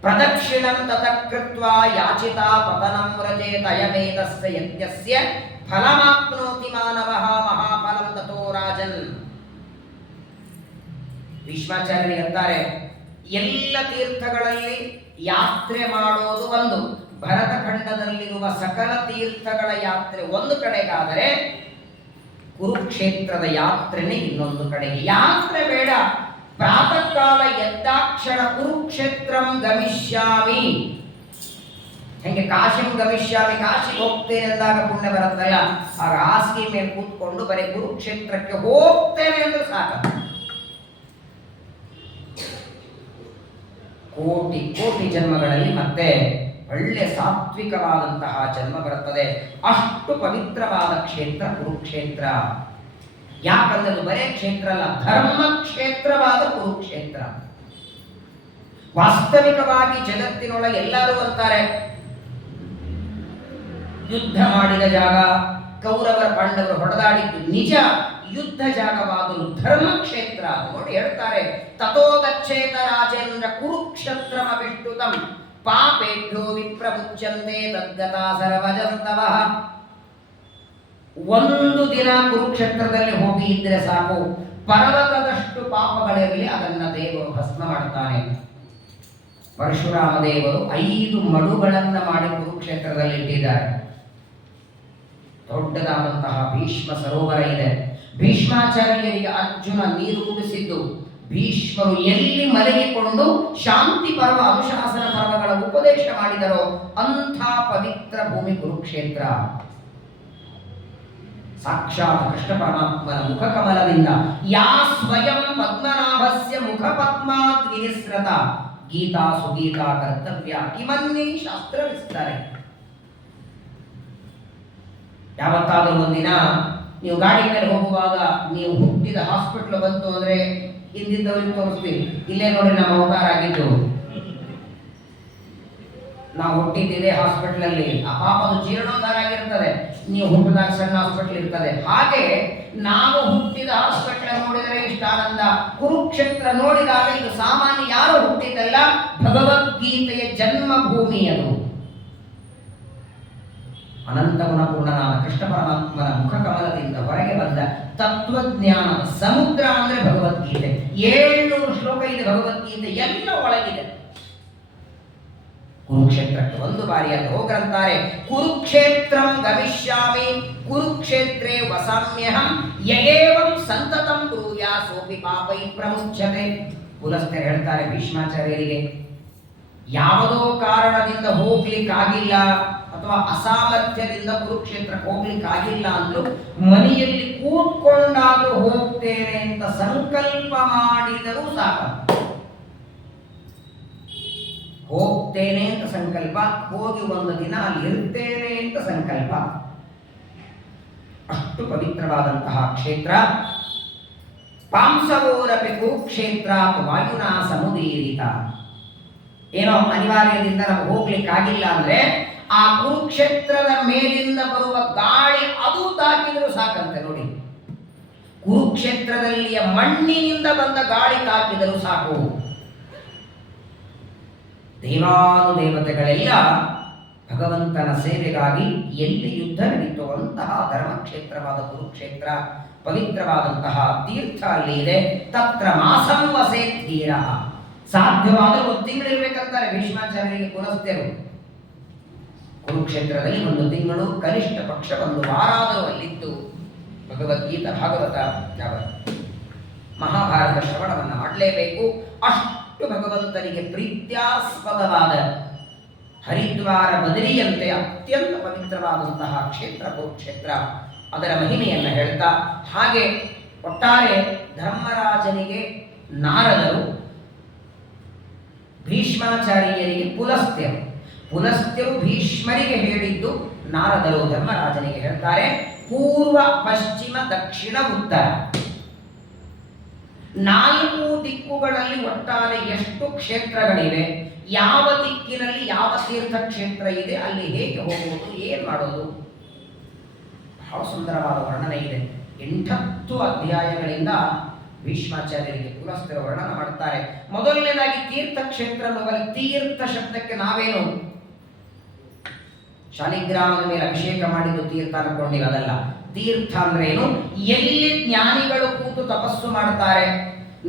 ಪ್ರದಕ್ಷಿಣಂ ತತಕೃತ್ವಾ ಯಾಚಿತಾ ಪತನಂ ವ್ರಜೇತ ಅಯಮೇತಸ್ಯ ಯಜ್ಞಸ್ಯ ಫಲಮಾಪ್ನೋತಿ ಮಾನವಃ ಮಹಾಫಲಂ ತಥೋ ರಾಜನ್. ಭೀಷ್ಮಾಚಾರ್ಯರಿಗೆ ಅಂತಾರೆ, ಎಲ್ಲ ತೀರ್ಥಗಳಲ್ಲಿ ಯಾತ್ರೆ ಮಾಡೋದು ಒಂದು, ಭರತಖಂಡದಲ್ಲಿರುವ ಸಕಲ ತೀರ್ಥಗಳ ಯಾತ್ರೆ ಒಂದು ಕಡೆಗಾದರೆ ಕುರುಕ್ಷೇತ್ರದ ಯಾತ್ರೆನೇ ಇನ್ನೊಂದು ಕಡೆಗೆ. ಯಾತ್ರೆ ಬೇಡ, ಪ್ರಾತಃ ಕಾಲ ಎದ್ದಾಕ್ಷಣ ಕುರುಕ್ಷೇತ್ರಂ ಗಮಿಷ್ಯಾಮಿ. ಹೆಂಗೆ ಕಾಶಿಂ ಗಮಿಷ್ಯಾಮಿ, ಕಾಶಿಗೆ ಹೋಗ್ತೇನೆ ಅಂದಾಗ ಪುಣ್ಯ ಬರುತ್ತಲ್ಲ, ಆಗ ಹಾಸಿಗೆ ಮೇಲೆ ಕೂತ್ಕೊಂಡು ಬರೀ ಕುರುಕ್ಷೇತ್ರಕ್ಕೆ ಹೋಗ್ತೇನೆ ಅಂದ್ರೆ ಸಾಕು. ಕೋಟಿ ಕೋಟಿ ಜನ್ಮಗಳಲ್ಲಿ ಮತ್ತೆ ಒಳ್ಳೆ ಸಾತ್ವಿಕವಾದಂತಹ ಜನ್ಮ ಬರುತ್ತದೆ. ಅಷ್ಟು ಪವಿತ್ರವಾದ ಕ್ಷೇತ್ರ ಕುರುಕ್ಷೇತ್ರ. ಯಾಕಂದ್ರೆ ಅದು ಬರೇ ಕ್ಷೇತ್ರ ಅಲ್ಲ, ಧರ್ಮ ಕ್ಷೇತ್ರವಾದ ಕುರುಕ್ಷೇತ್ರ. ವಾಸ್ತವಿಕವಾಗಿ ಜಗತ್ತಿನೊಳಗೆ ಎಲ್ಲರೂ ಅಂತಾರೆ ಯುದ್ಧ ಮಾಡಿದ ಜಾಗ, ಕೌರವರ ಪಾಂಡವರು ಹೊಡೆದಾಡಿದ್ದು ನಿಜ, ಯುದ್ಧ ಜಾಗವಾದರೂ ಧರ್ಮಕ್ಷೇತ್ರ ಅದು. ನೋಡಿ ಹೇಳ್ತಾರೆ, ತಥೋ ಗಚ್ಚೇತ ರಾಜೇಂದ್ರ ಕುರುಕ್ಷೇತ್ರಮವಿಷ್ಟುತಂ ಪಾಪೇಭ್ಯೋ ವಿಪ್ರಮುಚ್ಯಂತೆ ತದ್ಗತಾ ಸರ್ವಜಂತವಃ. ಒಂದು ದಿನ ಕುರುಕ್ಷೇತ್ರದಲ್ಲಿ ಹೋಗಿ ಇದ್ರೆ ಸಾಕು, ಪರ್ವತದಷ್ಟು ಪಾಪಗಳಿರಲಿ ಅದನ್ನ ದೇವರು ಭಸ್ಮ ಮಾಡ್ತಾನೆ. ಪರಶುರಾಮ ದೇವರು 5 ಮಡುಗಳನ್ನ ಮಾಡಿ ಕುರುಕ್ಷೇತ್ರದಲ್ಲಿ ಇಟ್ಟಿದ್ದಾರೆ. ದೊಡ್ಡದಾದಂತಹ ಭೀಷ್ಮ ಸರೋವರ ಇದೆ. ಭೀಷ್ಮಾಚಾರ್ಯರಿಗೆ ಅರ್ಜುನ ನೀರು ಕುಡಿಸಿದ್ದು, ಭೀಷ್ಮರು ಎಲ್ಲಿ ಮಲಗಿಕೊಂಡು ಶಾಂತಿ ಪರ್ವ, ಅನುಶಾಸನ ಪರ್ವಗಳ ಉಪದೇಶ ಮಾಡಿದರೋ ಅಂಥ ಪವಿತ್ರ ಭೂಮಿ ಕುರುಕ್ಷೇತ್ರ. ಸಾಕ್ಷಾತ್ ಕೃಷ್ಣ ಪರಮಾತ್ಮನ ಮುಖಕಮಲದಿಂದ ಯಾ ಸ್ವಯಂ ಪದ್ಮನಾಭಸ್ಯ ಮುಖ ಪದ್ಮಾತ್ ವಿನಿಸೃತ ಗೀತಾ ಸುಗೀತಾ ಕರ್ತವ್ಯ ಕಿಮನ್ನೇ ಶಾಸ್ತ್ರ ವಿಸ್ತಾರೆ. ಯಾವತ್ತಾದರೂ ಒಂದಿನ ನೀವು ಗಾಡಿ ಮೇಲೆ ಹೋಗುವಾಗ ನೀವು ಹುಟ್ಟಿದ ಹಾಸ್ಪಿಟ್ಲ್ ಬಂತು ಅಂದ್ರೆ ಹಿಂದಿದ್ದವ್ರಿಗೆ ತೋರಿಸ್ತೀವಿ, ಇಲ್ಲೇ ನೋಡಿ ನಮ್ಮ ಅವತಾರ ಆಗಿದ್ದು, ನಾವು ಹುಟ್ಟಿದ್ದಿದೆ ಹಾಸ್ಪಿಟಲ್ ಅಲ್ಲಿ, ಆ ಪಾಪದ ಜೀರ್ಣೋದ್ಧಾರ ಆಗಿರ್ತದೆ. ನೀವು ಹುಟ್ಟಿದಾಗ ಸಣ್ಣ ಹಾಸ್ಪಿಟಲ್ ಇರ್ತದೆ, ಹಾಗೆ ನಾವು ಹುಟ್ಟಿದ ಹಾಸ್ಪಿಟಲ್ ನೋಡಿದರೆ ಇಷ್ಟ ಆನಂದ, ಕುರುಕ್ಷೇತ್ರ ನೋಡಿದಾಗ ಇದು ಸಾಮಾನ್ಯ ಯಾರು ಹುಟ್ಟಿದ್ದಲ್ಲ, ಭಗವದ್ಗೀತೆಯ ಜನ್ಮಭೂಮಿ ಅದು. ಅನಂತ ಗುಣಪೂರ್ಣನಾದ ಕೃಷ್ಣ ಪರಮಾತ್ಮನ ಮುಖಕಮಲದಿಂದ ಹೊರಗೆ ಬಂದ ತತ್ವಜ್ಞಾನದ ಸಮುದ್ರ ಅಂದ್ರೆ ಭಗವದ್ಗೀತೆ. 700 ಶ್ಲೋಕ ಇದೆ ಭಗವದ್ಗೀತೆ, ಎಲ್ಲ ಒಳಗಿದೆ. ಕುರುಕ್ಷೇತ್ರಕ್ಕೆ ಒಂದು ಬಾರಿ ಅದು ಹೋಗ್ರಂತಾರೆ, ಕುರುಕ್ಷೇತ್ರಂ ಗಮಿಷ್ಯಾಮಿ ಕುರುಕ್ಷೇತ್ರೇ ವಸಾಮ್ಯಹಂ ಯಯೇವಂ ಸಂತತಂ ಬ್ರೂಯಾ ಸೋಪಿ ಪಾಪೈ ಪ್ರಮುಚ್ಯತೆ. ಪುಲಸ್ತ್ಯರು ಹೇಳ್ತಾರೆ ಭೀಷ್ಮಾಚಾರ್ಯರಿಗೆ, ಯಾವುದೋ ಕಾರಣದಿಂದ ಹೋಗ್ಲಿಕ್ಕಾಗಿಲ್ಲ ಅಥವಾ ಅಸಾಮರ್ಥ್ಯದಿಂದ ಕುರುಕ್ಷೇತ್ರಕ್ಕೆ ಹೋಗ್ಲಿಕ್ಕಾಗಿಲ್ಲ ಅಂದ್ರು ಮನೆಯಲ್ಲಿ ಕೂತ್ಕೊಂಡಾದ್ರೂ ಹೋಗ್ತೇನೆ ಅಂತ ಸಂಕಲ್ಪ ಮಾಡಿದರೂ ಸಾಕು. ಹೋಗ್ತೇನೆ ಅಂತ ಸಂಕಲ್ಪ, ಹೋಗಿ ಒಂದು ದಿನ ಅಲ್ಲಿ ಇರ್ತೇನೆ ಅಂತ ಸಂಕಲ್ಪ. ಅಷ್ಟು ಪವಿತ್ರವಾದಂತಹ ಕ್ಷೇತ್ರ. ಪಾಂಸವೋರಪಿ ಕುರುಕ್ಷೇತ್ರ ವಾಯುನಾ ಸಮುದೀರಿತ. ಏನೋ ಅನಿವಾರ್ಯದಿಂದ ನಮ್ಗೆ ಹೋಗ್ಲಿಕ್ಕಾಗಿಲ್ಲ ಅಂದ್ರೆ ಆ ಕುರುಕ್ಷೇತ್ರದ ಮೇಲಿಂದ ಬರುವ ಗಾಳಿ ಅದು ತಾಕಿದ್ರು ಸಾಕಂತೆ. ನೋಡಿ, ಕುರುಕ್ಷೇತ್ರದಲ್ಲಿಯ ಮಣ್ಣಿನಿಂದ ಬಂದ ಗಾಳಿ ತಾಕಿದರೂ ಸಾಕು. ದೇವಾನುದೇವತೆಗಳೆಲ್ಲ ಭಗವಂತನ ಸೇವೆಗಾಗಿ ಎಲ್ಲಿ ಯುದ್ಧ ನಡೀತೋ ಅಂತಹ ಧರ್ಮಕ್ಷೇತ್ರವಾದ ಕುರುಕ್ಷೇತ್ರ, ಪವಿತ್ರವಾದಂತಹ ತೀರ್ಥ ಅಲ್ಲಿ ಇದೆ. ತತ್ರ ಮಾಸಂ ವಸೇ ಧೀರ. ಸಾಧ್ಯವಾದರೂ 1 ತಿಂಗಳಿರ್ಬೇಕಂತಾರೆ ಭೀಷ್ಮಾಚಾರ್ಯರಿಗೆ ಪುನಸ್ತ್ಯರು. ಕುರುಕ್ಷೇತ್ರದಲ್ಲಿ 1 ತಿಂಗಳು, ಕನಿಷ್ಠ ಪಕ್ಷ 1 ವಾರ ಆದರೂ ಅಲ್ಲಿದ್ದು ಭಗವದ್ಗೀತಾ, ಭಾಗವತ, ಮಹಾಭಾರತ ಶ್ರವಣವನ್ನು ಮಾಡಲೇಬೇಕು. ಅಷ್ಟು ಭಗವಂತನಿಗೆ ಪ್ರೀತ್ಯಾಸ್ಪದವಾದ ಹರಿದ್ವಾರ ಬದರಿಯಂತೆ ಅತ್ಯಂತ ಪವಿತ್ರವಾದಂತಹ ಕ್ಷೇತ್ರ ಕುರುಕ್ಷೇತ್ರ. ಅದರ ಮಹಿಮೆಯನ್ನು ಹೇಳ್ತಾ, ಹಾಗೆ ಒಟ್ಟಾರೆ ಧರ್ಮರಾಜನಿಗೆ ನಾರದರು, ಭೀಷ್ಮಾಚಾರ್ಯರಿಗೆ ಪುಲಸ್ತ್ಯರು ಭೀಷ್ಮರಿಗೆ ಹೇಳಿದ್ದು ನಾರದರು ಧರ್ಮರಾಜನಿಗೆ ಹೇಳ್ತಾರೆ. ಪೂರ್ವ, ಪಶ್ಚಿಮ, ದಕ್ಷಿಣ, ಉತ್ತರ 4 ದಿಕ್ಕುಗಳಲ್ಲಿ ಒಟ್ಟಾರೆ ಎಷ್ಟು ಕ್ಷೇತ್ರಗಳಿವೆ, ಯಾವ ದಿಕ್ಕಿನಲ್ಲಿ ಯಾವ ತೀರ್ಥಕ್ಷೇತ್ರ ಇದೆ, ಅಲ್ಲಿ ಹೇಗೆ ಹೋಗುವುದು, ಏನು ಮಾಡೋದು, ಬಹಳ ಸುಂದರವಾದ ವರ್ಣನೆ ಇದೆ. 8 ಅಧ್ಯಾಯಗಳಿಂದ ಭೀಷ್ಮಾಚಾರ್ಯರಿಗೆ ಪುಲಸ್ತ್ಯರ ವರ್ಣನ ಮಾಡ್ತಾರೆ. ಮೊದಲನೇದಾಗಿ ತೀರ್ಥಕ್ಷೇತ್ರ ಅನ್ನುವಲ್ಲಿ ತೀರ್ಥ ಶಬ್ದಕ್ಕೆ ನಾವೇನು ಶಾಲಿಗ್ರಾಮದ ಮೇಲೆ ಅಭಿಷೇಕ ಮಾಡಿದ್ದು ತೀರ್ಥ ಅನ್ಕೊಂಡಿವಿ, ಅದಲ್ಲ. ತೀರ್ಥ ಅಂದ್ರೆ ಏನು? ಎಲ್ಲಿ ಜ್ಞಾನಿಗಳು ಕೂತು ತಪಸ್ಸು ಮಾಡ್ತಾರೆ,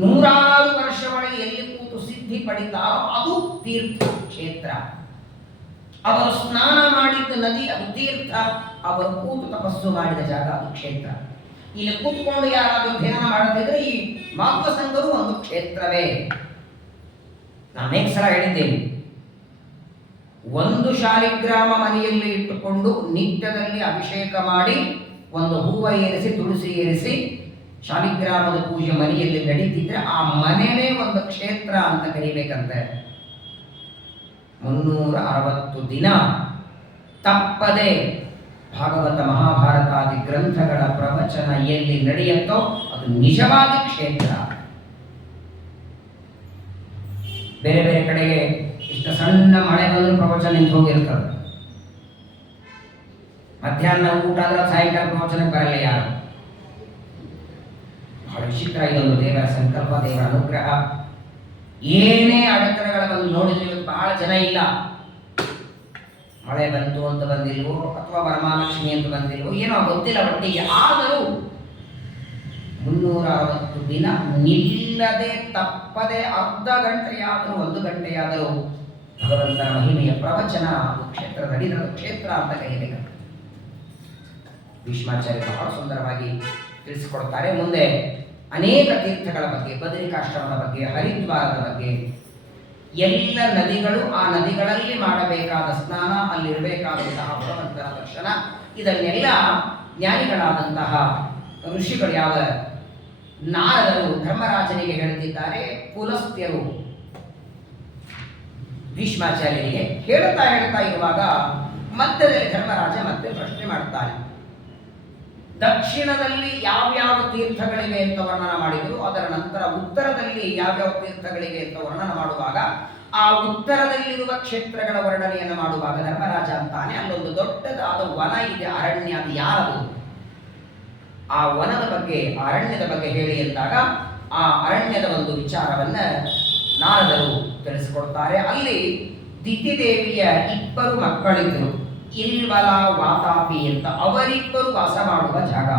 100 ವರ್ಷ ಒಳಗೆ ಎಲ್ಲಿ ಕೂತು ಸಿದ್ಧಿ ಪಡಿತಾರೋ ಅದು ತೀರ್ಥ ಕ್ಷೇತ್ರ. ಅವರು ಸ್ನಾನ ಮಾಡಿದ್ದ ನದಿ ಅದು ತೀರ್ಥ, ಅವರು ಕೂತು ತಪಸ್ಸು ಮಾಡಿದ ಜಾಗ ಅದು ಕ್ಷೇತ್ರ. ಇಲ್ಲಿ ಕೂತ್ಕೊಂಡು ಯಾರಾದರೂ ಧ್ಯಾನ ಮಾಡುತ್ತಿದ್ರೆ ಈ ಮಾಧ್ವಸಂಗರು ಒಂದು ಕ್ಷೇತ್ರವೇ. ನಾನು ಅನೇಕ ಸಲ ಹೇಳಿದ್ದೇನೆ, 1 ಶಾಲಿಗ್ರಾಮ ಮನೆಯಲ್ಲಿ ಇಟ್ಟುಕೊಂಡು ನಿತ್ಯದಲ್ಲಿ ಅಭಿಷೇಕ ಮಾಡಿ 1 ಹೂವ ಏರಿಸಿ, ತುಳಸಿ ಏರಿಸಿ ಶಾಲಿಗ್ರಾಮದ ಪೂಜೆ ಮನೆಯಲ್ಲಿ ನಡೀತಿದ್ರೆ ಆ ಮನೆಯೇ ಒಂದು ಕ್ಷೇತ್ರ ಅಂತ ಕರಿಬೇಕಂತೆ. 360 ದಿನ ತಪ್ಪದೆ ಭಾಗವತ, ಮಹಾಭಾರತಾದಿ ಗ್ರಂಥಗಳ ಪ್ರವಚನ ಎಲ್ಲಿ ನಡೆಯುತ್ತೋ ಅದು ನಿಜವಾಗಿ ಕ್ಷೇತ್ರ. ಬೇರೆ ಬೇರೆ ಕಡೆಗೆ ಇಷ್ಟು ಸಣ್ಣ ಮಳೆ ಬಂದರೂ ಪ್ರವಚನ ನಿಂತು ಹೋಗಿರ್ತದೆ. ಮಧ್ಯಾಹ್ನ ಊಟ ಆದ್ರೆ ಸಾಯಂಕಾಲ ಪ್ರವಚನಕ್ಕೆ ಬರಲ್ಲ ಯಾರು. ಬಹಳ ವಿಚಿತ್ರ ಇದೊಂದು ದೇವರ ಸಂಕಲ್ಪ, ದೇವರ ಅನುಗ್ರಹ. ಏನೇ ಅಡೆತಡೆಗಳ ಬಂದು ನೋಡಿದ್ರೆ ಇವತ್ತು ಬಹಳ ಜನ ಇಲ್ಲ. ಮಳೆ ಬಂತು ಅಂತ ಬಂದಿಲ್ವೋ, ಅಥವಾ ವರಮಹಾಲಕ್ಷ್ಮಿ ಅಂತ ಬಂದಿಲ್ವೋ, ಏನೋ ಗೊತ್ತಿಲ್ಲ. ಒಟ್ಟಿಗೆ ಆದರೂ 360 ದಿನ ನಿಲ್ಲದೆ ತಪ್ಪದೆ ಅರ್ಧ ಗಂಟೆಯಾದರೂ 1 ಗಂಟೆಯಾದರೂ ಭಗವಂತನ ಮಹಿಮೆಯ ಪ್ರವಚನ ಕ್ಷೇತ್ರ ನಡೆದ ಕ್ಷೇತ್ರ ಅಂತ ಕರೆಯಬೇಕು. ಭೀಷ್ಮಾಚಾರ್ಯ ಬಹಳ ಸುಂದರವಾಗಿ ತಿಳಿಸಿಕೊಡ್ತಾರೆ. ಮುಂದೆ ಅನೇಕ ತೀರ್ಥಗಳ ಬಗ್ಗೆ, ಬದರಿಕಾಶ್ರಮದ ಬಗ್ಗೆ, ಹರಿದ್ವಾರದ ಬಗ್ಗೆ, ಎಲ್ಲ ನದಿಗಳು, ಆ ನದಿಗಳಲ್ಲಿ ಮಾಡಬೇಕಾದ ಸ್ನಾನ, ಅಲ್ಲಿರಬೇಕಾದಂತಹ ಭಗವಂತನ ದರ್ಶನ, ಇದನ್ನೆಲ್ಲ ಜ್ಞಾನಿಗಳಾದಂತಹ ಋಷಿಗಳು, ಯಾವ ನಾರದರು ಧರ್ಮರಾಜನಿಗೆ ಹೇಳುತ್ತಿದ್ದಾರೆ. ಪುಲಸ್ತ್ಯರು ಭೀಷ್ಮಾಚಾರ್ಯರಿಗೆ ಹೇಳ್ತಾ ಇರುವಾಗ ಮಧ್ಯದಲ್ಲಿ ಧರ್ಮರಾಜ ಮತ್ತೆ ಪ್ರಶ್ನೆ ಮಾಡ್ತಾನೆ. ದಕ್ಷಿಣದಲ್ಲಿ ಯಾವ್ಯಾವ ತೀರ್ಥಗಳಿವೆ ಅಂತ ವರ್ಣನ ಮಾಡಿದರು, ಅದರ ನಂತರ ಉತ್ತರದಲ್ಲಿ ಯಾವ್ಯಾವ ತೀರ್ಥಗಳಿವೆ ಅಂತ ವರ್ಣನ ಮಾಡುವಾಗ ಆ ಉತ್ತರದಲ್ಲಿರುವ ಕ್ಷೇತ್ರಗಳ ವರ್ಣನೆಯನ್ನು ಮಾಡುವಾಗ ಧರ್ಮರಾಜ ಅಂತಾನೆ, ಅಲ್ಲೊಂದು ದೊಡ್ಡದಾದ ವನ ಇದೆ, ಅರಣ್ಯ, ಅದು ಯಾರದು, ಆ ವನದ ಬಗ್ಗೆ, ಅರಣ್ಯದ ಬಗ್ಗೆ ಹೇಳಿ ಅಂದಾಗ ಆ ಅರಣ್ಯದ ಒಂದು ವಿಚಾರವನ್ನ ನಾರದರು ತಿಳಿಸಿಕೊಡ್ತಾರೆ. ಅಲ್ಲಿ ದಿತಿದೇವಿಯ 2 ಮಕ್ಕಳಿದ್ರು, ಇಲ್ವಲ, ವಾತಾಪಿ ಅಂತ. ಅವರಿಬ್ಬರು ವಾಸ ಮಾಡುವ ಜಾಗ.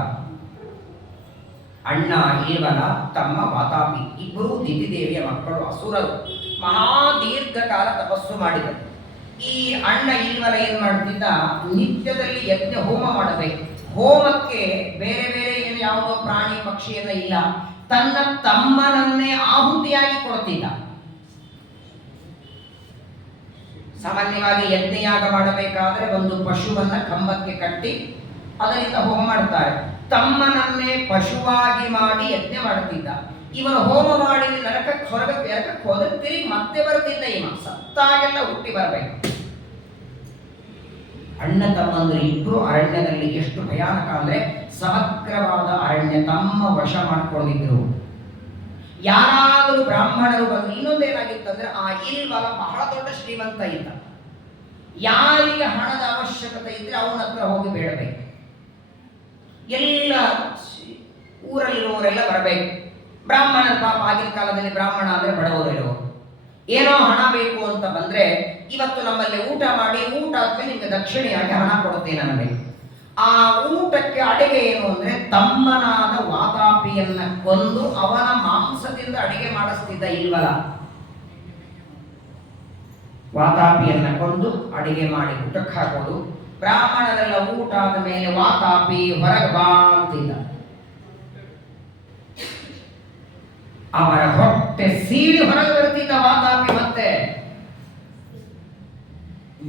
ಅಣ್ಣ ಇಲ್ವಲ, ತಮ್ಮ ವಾತಾಪಿ, ಇಬ್ಬರು ದಿತಿದೇವಿಯ ಮಕ್ಕಳು, ಅಸುರರು. ಮಹಾ ದೀರ್ಘಕಾಲ ತಪಸ್ಸು ಮಾಡಿದರು. ಈ ಅಣ್ಣ ಇಲ್ವಲ ಏನ್ ಮಾಡ್ತಿದ್ದ, ನಿತ್ಯದಲ್ಲಿ ಯಜ್ಞ ಹೋಮ ಮಾಡಬೇಕು. ಹೋಮಕ್ಕೆ ಬೇರೆ ಬೇರೆ ಏನು ಯಾವುದೋ ಪ್ರಾಣಿ ಪಕ್ಷಿಯನ್ನ ಇಲ್ಲ, ತನ್ನ ತಮ್ಮನನ್ನೇ ಆಹುತಿಯಾಗಿ ಕೊಡ್ತಿದ್ದ. ಸಾಮಾನ್ಯವಾಗಿ ಯಜ್ಞಯಾಗ ಮಾಡಬೇಕಾದ್ರೆ ಒಂದು ಪಶುವನ್ನ ಕಂಬಕ್ಕೆ ಕಟ್ಟಿ ಅದರಿಂದ ಹೋಮ ಮಾಡ್ತಾರೆ. ತಮ್ಮನನ್ನೇ ಪಶುವಾಗಿ ಮಾಡಿ ಯಜ್ಞ ಮಾಡುತ್ತಿದ್ದ. ಇವನು ಹೋಮ ಮಾಡಿ ನರಕಕ್ಕೆ ಹೋದ್ರೆ ತಿರುಗಿ ಮತ್ತೆ ಬರ್ತಿದ್ದ. ಇವ ಸತ್ತಾಗೆಲ್ಲ ಹುಟ್ಟಿ ಬರಬೇಕು. ಅಣ್ಣ ತಮ್ಮಂದರು ಇಬ್ರು ಅರಣ್ಯದಲ್ಲಿ ಎಷ್ಟು ಭಯಾನಕ ಅಂದ್ರೆ ಸಮಗ್ರವಾದ ಅರಣ್ಯ ತಮ್ಮ ವಶ ಮಾಡ್ಕೊಂಡಿದ್ರು. ಯಾರಾದರೂ ಬ್ರಾಹ್ಮಣರು ಬಂದು, ಇನ್ನೊಂದೇನಾಗಿತ್ತಂದ್ರೆ ಆ ಇಲ್ವಲ ಬಹಳ ದೊಡ್ಡ ಶ್ರೀಮಂತ ಇದ್ದ. ಯಾರಿಗೆ ಹಣದ ಅವಶ್ಯಕತೆ ಇದ್ರೆ ಅವನ ಹತ್ರ ಹೋಗಿ ಬೇಡಬೇಕು. ಎಲ್ಲ ಊರಲ್ಲಿರುವವರೆಲ್ಲ ಬರಬೇಕು. ಬ್ರಾಹ್ಮಣರ ಪಾಪ, ಆಗಿನ ಕಾಲದಲ್ಲಿ ಬ್ರಾಹ್ಮಣ ಅಂದ್ರೆ ಬಡವರು ಇರುವವರು. ಏನೋ ಹಣ ಬೇಕು ಅಂತ ಬಂದ್ರೆ ಇವತ್ತು ನಮ್ಮಲ್ಲಿ ಊಟ ಮಾಡಿ ಊಟ ಆದ್ಮೇಲೆ ನಿಮ್ಗೆ ದಕ್ಷಿಣೆಯಾಗಿ ಹಣ ಕೊಡುತ್ತೇನೆ ನನಗೆ. ಆ ಊಟಕ್ಕೆ ಅಡಿಗೆ ಏನು ಅಂದ್ರೆ ತಮ್ಮನಾದ ವಾತಾಪಿಯನ್ನ ಕೊಂದು ಅವನ ಮಾಂಸದಿಂದ ಅಡಿಗೆ ಮಾಡಿಸ್ತಿದ್ದ ಇಲ್ವಲ್ಲ. ವಾತಾಪಿಯನ್ನ ಕೊಂದು ಅಡಿಗೆ ಮಾಡಿ ಊಟಕ್ಕೆ ಹಾಕೋದು. ಬ್ರಾಹ್ಮಣರೆಲ್ಲ ಊಟ ಆದ ಮೇಲೆ ವಾತಾಪಿ ಹೊರಗೆ ಬಾ ಅಂತಿದ್ದ. ಅವರ ಹೊಟ್ಟೆ ಸೀಳಿ ಹೊರಗೆ ಬರ್ತಿದ್ದ ವಾತಾಪಿ. ಮತ್ತೆ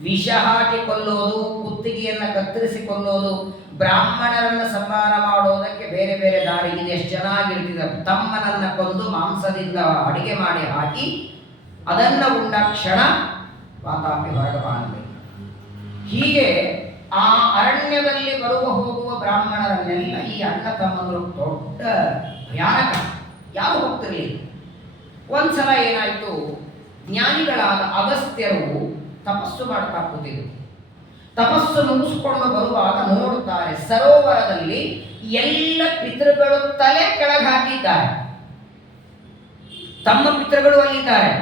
ವಿಷ ಹಾಕಿ ಕೊಲ್ಲೋದು, ಕುತ್ತಿಗೆಯನ್ನ ಕತ್ತರಿಸಿ ಕೊಲ್ಲೋದು, ಬ್ರಾಹ್ಮಣರನ್ನ ಸಂಹಾರ ಮಾಡೋದಕ್ಕೆ ಬೇರೆ ಬೇರೆ ದಾರಿ ಇದೆ. ಎಷ್ಟು ಚೆನ್ನಾಗಿರ್ತಿದೆ. ತಮ್ಮನನ್ನ ಕೊಂದು ಮಾಂಸದಿಂದ ಅಡಿಗೆ ಮಾಡಿ ಹಾಕಿ ಅದನ್ನ ಉಂಡ ಕ್ಷಣ ವಾತಾಪಿ ಹೊರಗೆ ಬಾ ಅಂದೆ. ಹೀಗೆ ಆ ಅರಣ್ಯದಲ್ಲಿ ಬರುವ ಹೋಗುವ ಬ್ರಾಹ್ಮಣರನ್ನೆಲ್ಲ ಈ ಅಣ್ಣ ತಮ್ಮಂದರು ದೊಡ್ಡ ಭಯಾನಕ, ಯಾರು ಹೋಗ್ತಿರ್ಲಿಲ್ಲ. ಒಂದ್ಸಲ ಏನಾಯ್ತು, ಜ್ಞಾನಿಗಳಾದ ಅಗಸ್ತ್ಯರು ತಪಸ್ಸು ಮಾಡ್ತಾ ಕೂತಿದ್ರು. ತಪಸ್ಸು ಮುಗಿಸ್ಕೊಂಡು ಬರುವಾಗ ನೋಡುತ್ತಾರೆ ಸರೋವರದಲ್ಲಿ ಎಲ್ಲ ಪಿತೃಗಳು ತಲೆ ಕೆಳಗೆ ಹಾಕಿದ್ದಾರೆ. ತಮ್ಮ ಪಿತೃಗಳು ಅಲ್ಲಿದ್ದಾರೆ.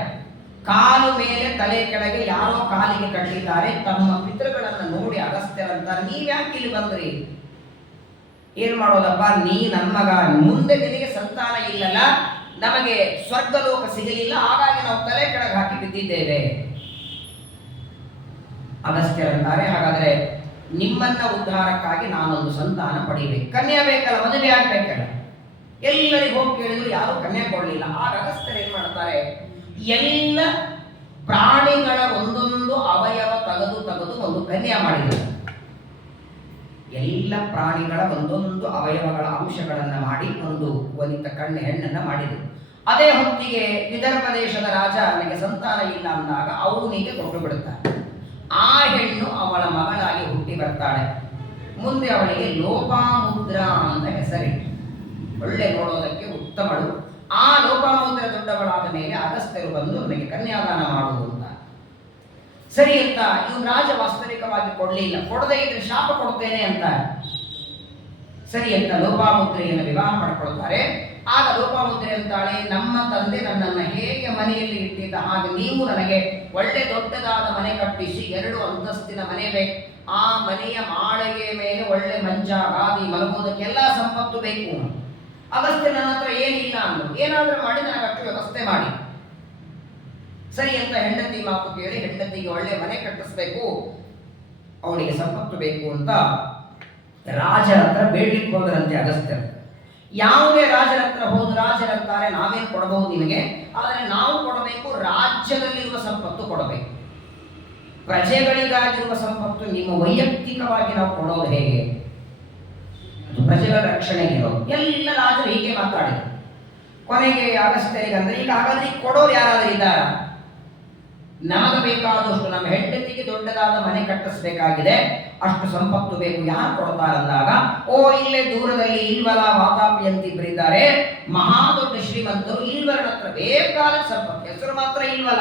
ಕಾಲು ಮೇಲೆ ತಲೆ ಕೆಳಗೆ ಯಾರೋ ಕಾಲಿಗೆ ಕಟ್ಟಿದ್ದಾರೆ. ತಮ್ಮ ಪಿತೃಗಳನ್ನ ನೋಡಿ ಅಗಸ್ತ್ಯರಂತ, ನೀವ್ಯಾಕೆ ಇಲ್ಲಿ ಬಂದ್ರಿ? ಏನ್ ಮಾಡೋದಪ್ಪ, ನೀ ನನ್ನ ಮಗ, ಮುಂದೆ ನಿನಗೆ ಸಂತಾನ ಇಲ್ಲಲ್ಲ, ನಮಗೆ ಸ್ವರ್ಗಲೋಕ ಸಿಗಲಿಲ್ಲ, ಹಾಗಾಗಿ ನಾವು ತಲೆ ಕೆಳಗೆ ಹಾಕಿ ಬಿದ್ದಿದ್ದೇವೆ. ಅಗಸ್ತ್ಯರಂತಾರೆ, ಹಾಗಾದ್ರೆ ನಿಮ್ಮನ್ನ ಉದ್ಧಾರಕ್ಕಾಗಿ ನಾನೊಂದು ಸಂತಾನ ಪಡಿಬೇಕು, ಕನ್ಯಾ ಬೇಕಲ್ಲ, ಮದುವೆ ಆಗ್ಬೇಕಲ್ಲ. ಎಲ್ಲರಿಗೂ ಹೋಗಿ ಕೇಳಿದ್ರು, ಯಾರು ಕನ್ಯಾ ಕೊಡಲಿಲ್ಲ. ಆಗ ಅಗಸ್ತ್ಯರು ಏನ್ ಮಾಡ್ತಾರೆ, ಎಲ್ಲ ಪ್ರಾಣಿಗಳ ಒಂದೊಂದು ಅವಯವ ತೆಗೆದು ಒಂದು ಕನ್ಯಾ ಮಾಡಿದರು. ಎಲ್ಲ ಪ್ರಾಣಿಗಳ ಒಂದೊಂದು ಅವಯವಗಳ ಅಂಶಗಳನ್ನ ಮಾಡಿ ಒಂದು ವನಿತ ಹೆಣ್ಣನ್ನ ಮಾಡಿದರು. ಅದೇ ಹೊತ್ತಿಗೆ ವಿದರ್ಭ ದೇಶದ ರಾಜ ನನಗೆ ಸಂತಾನ ಇಲ್ಲ ಅಂದಾಗ ಅವನಿಗೆ ಕೊಟ್ಟು ಬಿಡುತ್ತಾರೆ. ಆ ಹೆಣ್ಣು ಅವಳ ಮಗಳಾಗಿ ಹುಟ್ಟಿ ಬರ್ತಾಳೆ. ಮುಂದೆ ಅವಳಿಗೆ ಲೋಪಾಮುದ್ರಾ ಅಂತ ಹೆಸರಿಟ್ಟು, ಒಳ್ಳೆ ನೋಡೋದಕ್ಕೆ ಉತ್ತಮಳು. ಆ ಲೋಪಾಮುದ್ರ ದೊಡ್ಡವಳಾದ ಮೇಲೆ ಅಗಸ್ತ್ಯರು ಬಂದು ನನಗೆ ಕನ್ಯಾದಾನ ಮಾಡುವುದು ಅಂತ. ಸರಿ ಅಂತ ಇವ್ನು ರಾಜ ವಾಸ್ತವಿಕವಾಗಿ ಕೊಡಲಿಲ್ಲ. ಕೊಡದೇ ಇದ್ರೆ ಶಾಪ ಕೊಡ್ತೇನೆ ಅಂತ. ಸರಿ ಅಂತ ಲೋಪಾಮುದ್ರೆಯನ್ನು ವಿವಾಹ ಮಾಡಿಕೊಳ್ತಾರೆ. ಆಗ ಲೋಪಾಮುದ್ರೆ ಅಂತಾಳೆ, ನಮ್ಮ ತಂದೆ ನನ್ನನ್ನು ಹೇಗೆ ಮನೆಯಲ್ಲಿ ಇಟ್ಟಿದ್ದ ಹಾಗೆ ನೀವು ನನಗೆ ಒಳ್ಳೆ ದೊಡ್ಡದಾದ ಮನೆ ಕಟ್ಟಿಸಿ 2 ಅಂತಸ್ತಿನ ಮನೆ ಬೇಕು. ಆ ಮನೆಯ ಮಾಳಿಗೆ ಮೇಲೆ ಒಳ್ಳೆ ಮಂಚ ಗಾದಿ ಮಲಗುವುದಕ್ಕೆಲ್ಲ ಸಂಪತ್ತು ಬೇಕು. ಅಗಸ್ತ್ಯ ನನ್ನ ಹತ್ರ ಏನಿಲ್ಲ ಅಂದ್ರು. ಏನಾದ್ರೂ ಮಾಡಿ ನನಗೆ ಅಷ್ಟು ವ್ಯವಸ್ಥೆ ಮಾಡಿ. ಸರಿ ಅಂತ ಹೆಂಡತಿ ಮಾತು ಕೇಳಿ ಹೆಂಡತಿಗೆ ಒಳ್ಳೆ ಮನೆ ಕಟ್ಟಿಸ್ಬೇಕು, ಅವಳಿಗೆ ಸಂಪತ್ತು ಬೇಕು ಅಂತ ರಾಜರ ಹತ್ರ ಬೇಡ್ಲಿಕ್ಕೆ ಹೋದರಂತೆ ಅಗಸ್ತ್ಯರು. ಯಾವುದೇ ರಾಜರ ಹತ್ರ ಹೋದ ರಾಜರಂತಾರೆ, ನಾವೇನು ಕೊಡಬಹುದು ನಿಮಗೆ, ಆದರೆ ನಾವು ಕೊಡಬೇಕು ರಾಜ್ಯದಲ್ಲಿರುವ ಸಂಪತ್ತು ಕೊಡಬೇಕು. ಪ್ರಜೆಗಳಿಗಾಗಿರುವ ಸಂಪತ್ತು ನಿಮ್ಮ ವೈಯಕ್ತಿಕವಾಗಿ ನಾವು ಕೊಡೋದು ಹೇಗೆ? ಪ್ರಜೆಗಳ ರಕ್ಷಣೆಗಿರೋ ಎಲ್ಲ ರಾಜರು ಹೀಗೆ ಮಾತಾಡಿದರು. ಕೊನೆಗೆ ಅಗಸ್ತ್ಯರಿಗೆ ಅಂದ್ರೆ, ಈಗ ಹಾಗಾದ್ರೆ ಕೊಡೋರು ಯಾರಾದ್ರೂ ಇದ್ದಾರ? ನಮಗೆ ಬೇಕಾದಷ್ಟು, ನಮ್ಮ ಹೆಂಡತಿಗೆ ದೊಡ್ಡದಾದ ಮನೆ ಕಟ್ಟಿಸ್ಬೇಕಾಗಿದೆ, ಅಷ್ಟು ಸಂಪತ್ತು ಬೇಕು, ಯಾರು ಕೊಡ್ತಾರಂದಾಗ, ಓ ಇಲ್ಲೇ ದೂರದಲ್ಲಿ ಇಲ್ವಲ ವಾತಾಪಿ ಅಂತ ಇಬ್ಬರಿದ್ದಾರೆ, ಮಹಾ ದೊಡ್ಡ ಶ್ರೀಮಂತರು, ಇಲ್ವರ ಹತ್ರ ಬೇಕಾದ ಸಂಪತ್ತು, ಹೆಸರು ಮಾತ್ರ ಇಲ್ವಲ.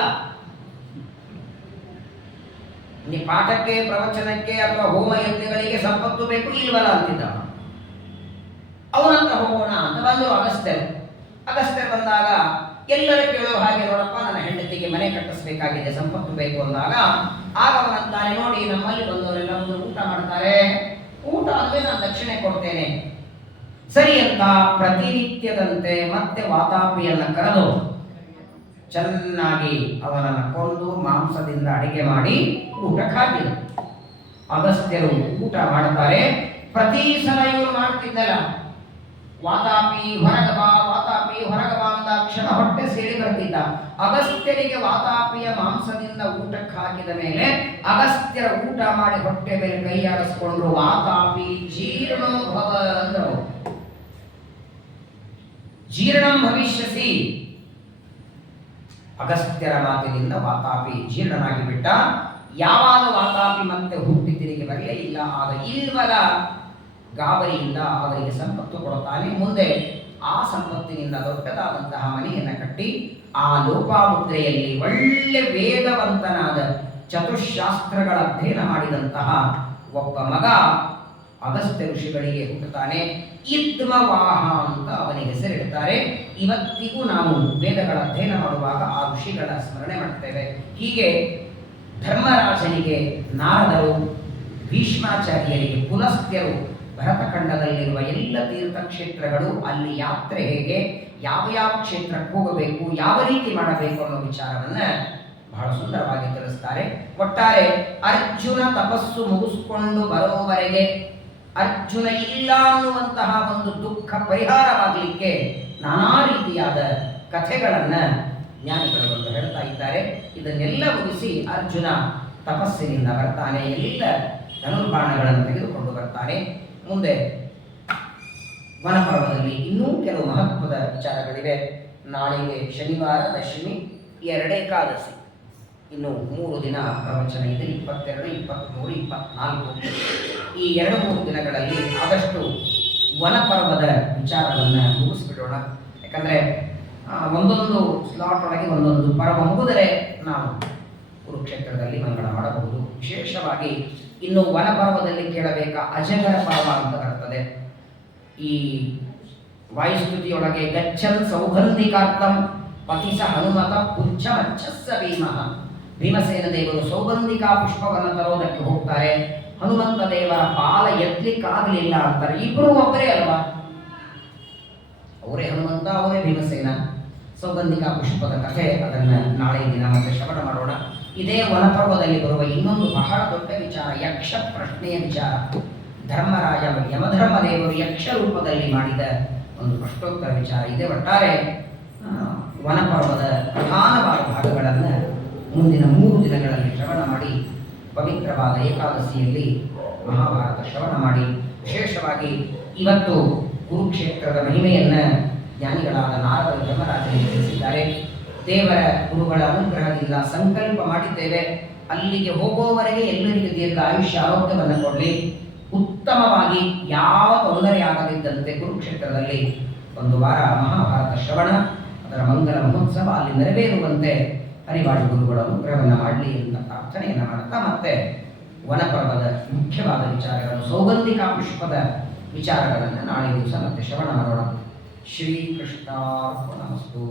ನೀ ಪಾಠಕ್ಕೆ, ಪ್ರವಚನಕ್ಕೆ ಅಥವಾ ಹೋಮ ಯಜ್ಞಗಳಿಗೆ ಸಂಪತ್ತು ಬೇಕು, ಇಲ್ವಲ ಅಂತಿದ್ದ. ಅವನಂತ ಹೋಗೋಣ ಅಂತ ಬಂದರು ಅಗಸ್ತ್ಯರು. ಅಗಸ್ತ್ಯರು ಬಂದಾಗ ಎಲ್ಲರೂ ಕೇಳೋ ಹಾಗೆ, ನೋಡಪ್ಪ ನನ್ನ ಹೆಂಡತಿಗೆ ಮನೆ ಕಟ್ಟಿಸ್ಬೇಕಾಗಿದೆ, ಸಂಪತ್ತು ಬೇಕು ಅಂದಾಗ, ಆಗ ಅವನಂತಾನೆ, ನೋಡಿ ನಮ್ಮಲ್ಲಿ ಬಂದವರೆಲ್ಲ ಒಂದು ಊಟ ಮಾಡ್ತಾರೆ, ಊಟ ಆದ್ಮೇಲೆ ನಾನು ದಕ್ಷಿಣೆ ಕೊಡ್ತೇನೆ. ಸರಿ ಅಂತ ಪ್ರತಿನಿತ್ಯದಂತೆ ಮತ್ತೆ ವಾತಾಪಿಯನ್ನ ಕರೆದು ಚೆನ್ನಾಗಿ ಅವನನ್ನು ಕೊಂದು ಮಾಂಸದಿಂದ ಅಡಿಗೆ ಮಾಡಿ ಊಟಕ್ಕೆ ಹಾಕಿದರು. ಅಗಸ್ತ್ಯರು ಊಟ ಮಾಡ್ತಾರೆ. ಪ್ರತಿ ಸಲ ಇವರು ಮಾಡ್ತಿದ್ದಲ್ಲ, ವಾತಾಪಿ ಹೊರಗಬಾ, ವಾತಾಪಿ ಹೊರಗಬಾ ಅಂದ ಕ್ಷಣ ಹೊಟ್ಟೆ ಸೇರಿ ಬರ್ತಿದ್ದ. ಅಗಸ್ತ್ಯರಿಗೆ ವಾತಾಪಿಯ ಮಾಂಸದಿಂದ ಊಟಕ್ಕೆ ಹಾಕಿದ ಮೇಲೆ ಅಗಸ್ತ್ಯರ ಊಟ ಮಾಡಿ ಹೊಟ್ಟೆ ಮೇಲೆ ಕೈಯಾಡಿಸ್ಕೊಂಡ್ರು. ವಾತಾಪಿ ಜೀರ್ಣೋಭವ ಅಂದರು. ಜೀರ್ಣಂ ಭವಿಷ್ಯಸಿ. ಅಗಸ್ತ್ಯರ ಮಾತಿನಿಂದ ವಾತಾಪಿ ಜೀರ್ಣನಾಗಿ ಬಿಟ್ಟ. ಯಾವಾಗ ವಾತಾಪಿ ಮತ್ತೆ ಹುಟ್ಟಿ ತಿರುಗಿ ಬರಲೇ ಇಲ್ಲ. ಆಗ ಇಲ್ವಲ ಗಾಬರಿಯಿಂದ ಅವರಿಗೆ ಸಂಪತ್ತು ಕೊಡುತ್ತಾನೆ. ಮುಂದೆ ಆ ಸಂಪತ್ತಿನಿಂದ ದೊಡ್ಡದಾದಂತಹ ಮನೆಯನ್ನು ಕಟ್ಟಿ ಆ ಲೋಪಾಮುದ್ರೆಯಲ್ಲಿ ಒಳ್ಳೆ ವೇದವಂತನಾದ ಚತುಶಾಸ್ತ್ರಗಳ ಅಧ್ಯಯನ ಮಾಡಿದಂತಹ ಒಬ್ಬ ಮಗ ಅಗಸ್ತ್ಯ ಋಷಿಗಳಿಗೆ ಹುಟ್ಟುತ್ತಾನೆ. ಇದ್ಮವಾಹ ಅಂತ ಅವನಿಗೆ ಹೆಸರಿಡ್ತಾರೆ. ಇವತ್ತಿಗೂ ನಾವು ವೇದಗಳ ಅಧ್ಯಯನ ಮಾಡುವಾಗ ಆ ಋಷಿಗಳ ಸ್ಮರಣೆ ಮಾಡ್ತೇವೆ. ಹೀಗೆ ಧರ್ಮರಾಜನಿಗೆ ನಾರದರು, ಭೀಷ್ಮಾಚಾರ್ಯರಿಗೆ ಪುಲಸ್ತ್ಯರು, ಭರತಖಂಡದಲ್ಲಿರುವ ಎಲ್ಲ ತೀರ್ಥಕ್ಷೇತ್ರಗಳು, ಅಲ್ಲಿ ಯಾತ್ರೆ ಹೇಗೆ, ಯಾವ ಯಾವ ಕ್ಷೇತ್ರಕ್ಕೆ ಹೋಗಬೇಕು, ಯಾವ ರೀತಿ ಮಾಡಬೇಕು ಅನ್ನೋ ವಿಚಾರವನ್ನ ಬಹಳ ಸುಂದರವಾಗಿ ತಿಳಿಸ್ತಾರೆ. ಒಟ್ಟಾರೆ ಅರ್ಜುನ ತಪಸ್ಸು ಮುಗಿಸ್ಕೊಂಡು ಬರೋವರೆಗೆ ಅರ್ಜುನ ಇಲ್ಲ ಅನ್ನುವಂತಹ ಒಂದು ದುಃಖ ಪರಿಹಾರವಾಗಲಿಕ್ಕೆ ನಾನಾ ರೀತಿಯಾದ ಕಥೆಗಳನ್ನ ಜ್ಞಾನಿಗಳು ಬಂದು ಹೇಳ್ತಾ ಇದ್ದಾರೆ. ಇದನ್ನೆಲ್ಲ ಮುಗಿಸಿ ಅರ್ಜುನ ತಪಸ್ಸಿನಿಂದ ಬರ್ತಾನೆ, ಎಲ್ಲ ಧನುರ್ಬಾಣಗಳನ್ನು ತೆಗೆದುಕೊಂಡು ಬರ್ತಾನೆ. ಮುಂದೆ ವನಪರ್ವದಲ್ಲಿ ಇನ್ನೂ ಕೆಲವು ಮಹತ್ವದ ವಿಚಾರಗಳಿವೆ. ನಾಳೆಗೆ ಶನಿವಾರ ದಶಮಿ, ಏಕಾದಶಿ, ಇನ್ನು 3 ದಿನ ಪ್ರವಚನ ಇದೆ. 22, 23, 24 ಈ 2-3 ದಿನಗಳಲ್ಲಿ ಆದಷ್ಟು ವನಪರ್ವದ ವಿಚಾರವನ್ನು ಮುಗಿಸ್ಬಿಡೋಣ. ಯಾಕಂದರೆ ಒಂದೊಂದು ಸ್ಲಾಟ್ ಒಳಗೆ ಒಂದೊಂದು ಪರ್ವ ಮುಗಿದರೆ ನಾವು ಕುರುಕ್ಷೇತ್ರದಲ್ಲಿ ಮಂಗಳ ಮಾಡಬಹುದು. ವಿಶೇಷವಾಗಿ ಇನ್ನು ವನಪರ್ವದಲ್ಲಿ ಕೇಳಬೇಕಾ ಅಜಗರ ಪರ್ವ ಅಂತ ಬರ್ತದೆ. ಈ ವಾಯುಸ್ತುತಿಯೊಳಗೆ ಗಚ್ಚನ್ ಸೌಗಂಧಿಕಾರ್ಥಂ ಪತಿಸ ಹನುಮತ ಪುಚ್ಛ ಮಚ್ಚಸ್ಸ ಭೀಮಃ. ಭೀಮಸೇನ ದೇವರು ಸೌಗಂಧಿಕಾ ಪುಷ್ಪವನ್ನು ತರೋದಕ್ಕೆ ಹೋಗ್ತಾರೆ. ಹನುಮಂತ ದೇವರ ಬಾಲ ಎತ್ತಲಿಕ್ಕಾಗಲಿಲ್ಲ ಅಂತಾರೆ. ಇಬ್ಬರು ಒಬ್ಬರೇ ಅಲ್ವಾ? ಅವರೇ ಹನುಮಂತ, ಅವರೇ ಭೀಮಸೇನ. ಸೌಗಂಧಿಕಾ ಪುಷ್ಪದ ಕಥೆ ಅದನ್ನು ನಾಳೆ ದಿನ ಮತ್ತೆ ಶ್ರವಣ ಮಾಡೋಣ. ಇದೇ ವನಪರ್ವದಲ್ಲಿ ಬರುವ ಇನ್ನೊಂದು ಬಹಳ ದೊಡ್ಡ ವಿಚಾರ, ಯಕ್ಷ ಪ್ರಶ್ನೆಯ ವಿಚಾರ. ಧರ್ಮರಾಜ ಯಮಧರ್ಮದೇವರು ಯಕ್ಷ ರೂಪದಲ್ಲಿ ಮಾಡಿದ ಒಂದು ಪ್ರಶ್ನೋತ್ತರ ವಿಚಾರ ಇದೆ. ಒಟ್ಟಾರೆ ವನಪರ್ವದ ಪ್ರಧಾನವಾದ ಭಾಗಗಳನ್ನು ಮುಂದಿನ 3 ದಿನಗಳಲ್ಲಿ ಶ್ರವಣ ಮಾಡಿ, ಪವಿತ್ರವಾದ ಏಕಾದಶಿಯಲ್ಲಿ ಮಹಾಭಾರತ ಶ್ರವಣ ಮಾಡಿ, ವಿಶೇಷವಾಗಿ ಇವತ್ತು ಕುರುಕ್ಷೇತ್ರದ ಮಹಿಮೆಯನ್ನು ಜ್ಞಾನಿಗಳಾದ ನಾರದರು ಧರ್ಮರಾಜನಿಗೆ ತಿಳಿಸಿದ್ದಾರೆ. ದೇವರ ಗುರುಗಳ ಅನುಗ್ರಹದಿಂದ ಸಂಕಲ್ಪ ಮಾಡಿದ್ದೇವೆ, ಅಲ್ಲಿಗೆ ಹೋಗುವವರೆಗೆ ಎಲ್ಲರಿಗೂ ದೀರ್ಘ ಆಯುಷ್ಯ ಆರೋಗ್ಯವನ್ನು ಕೊಡಲಿ, ಉತ್ತಮವಾಗಿ ಯಾವ ತೊಂದರೆ ಆಗದಿದ್ದಂತೆ ಕುರುಕ್ಷೇತ್ರದಲ್ಲಿ 1 ವಾರ ಮಹಾಭಾರತ ಶ್ರವಣ, ಅದರ ಮಂಗಲ ಮಹೋತ್ಸವ ಅಲ್ಲಿ ನೆರವೇರುವಂತೆ ಹರಿವಾಡಿ ಗುರುಗಳ ಅನುಗ್ರಹವನ್ನು ಮಾಡಲಿ ಅಂತ ಪ್ರಾರ್ಥನೆಯನ್ನು ಮಾಡ್ತಾ, ಮತ್ತೆ ವನಪರ್ವದ ಮುಖ್ಯವಾದ ವಿಚಾರಗಳು, ಸೌಗಂಧಿಕಾ ಪುಷ್ಪದ ವಿಚಾರಗಳನ್ನು ನಾಳೆ ದಿವಸ ಮತ್ತೆ ಶ್ರವಣ ಮಾಡೋಣ. ಶ್ರೀಕೃಷ್ಣಾರ್ಪಣಮಸ್ತು.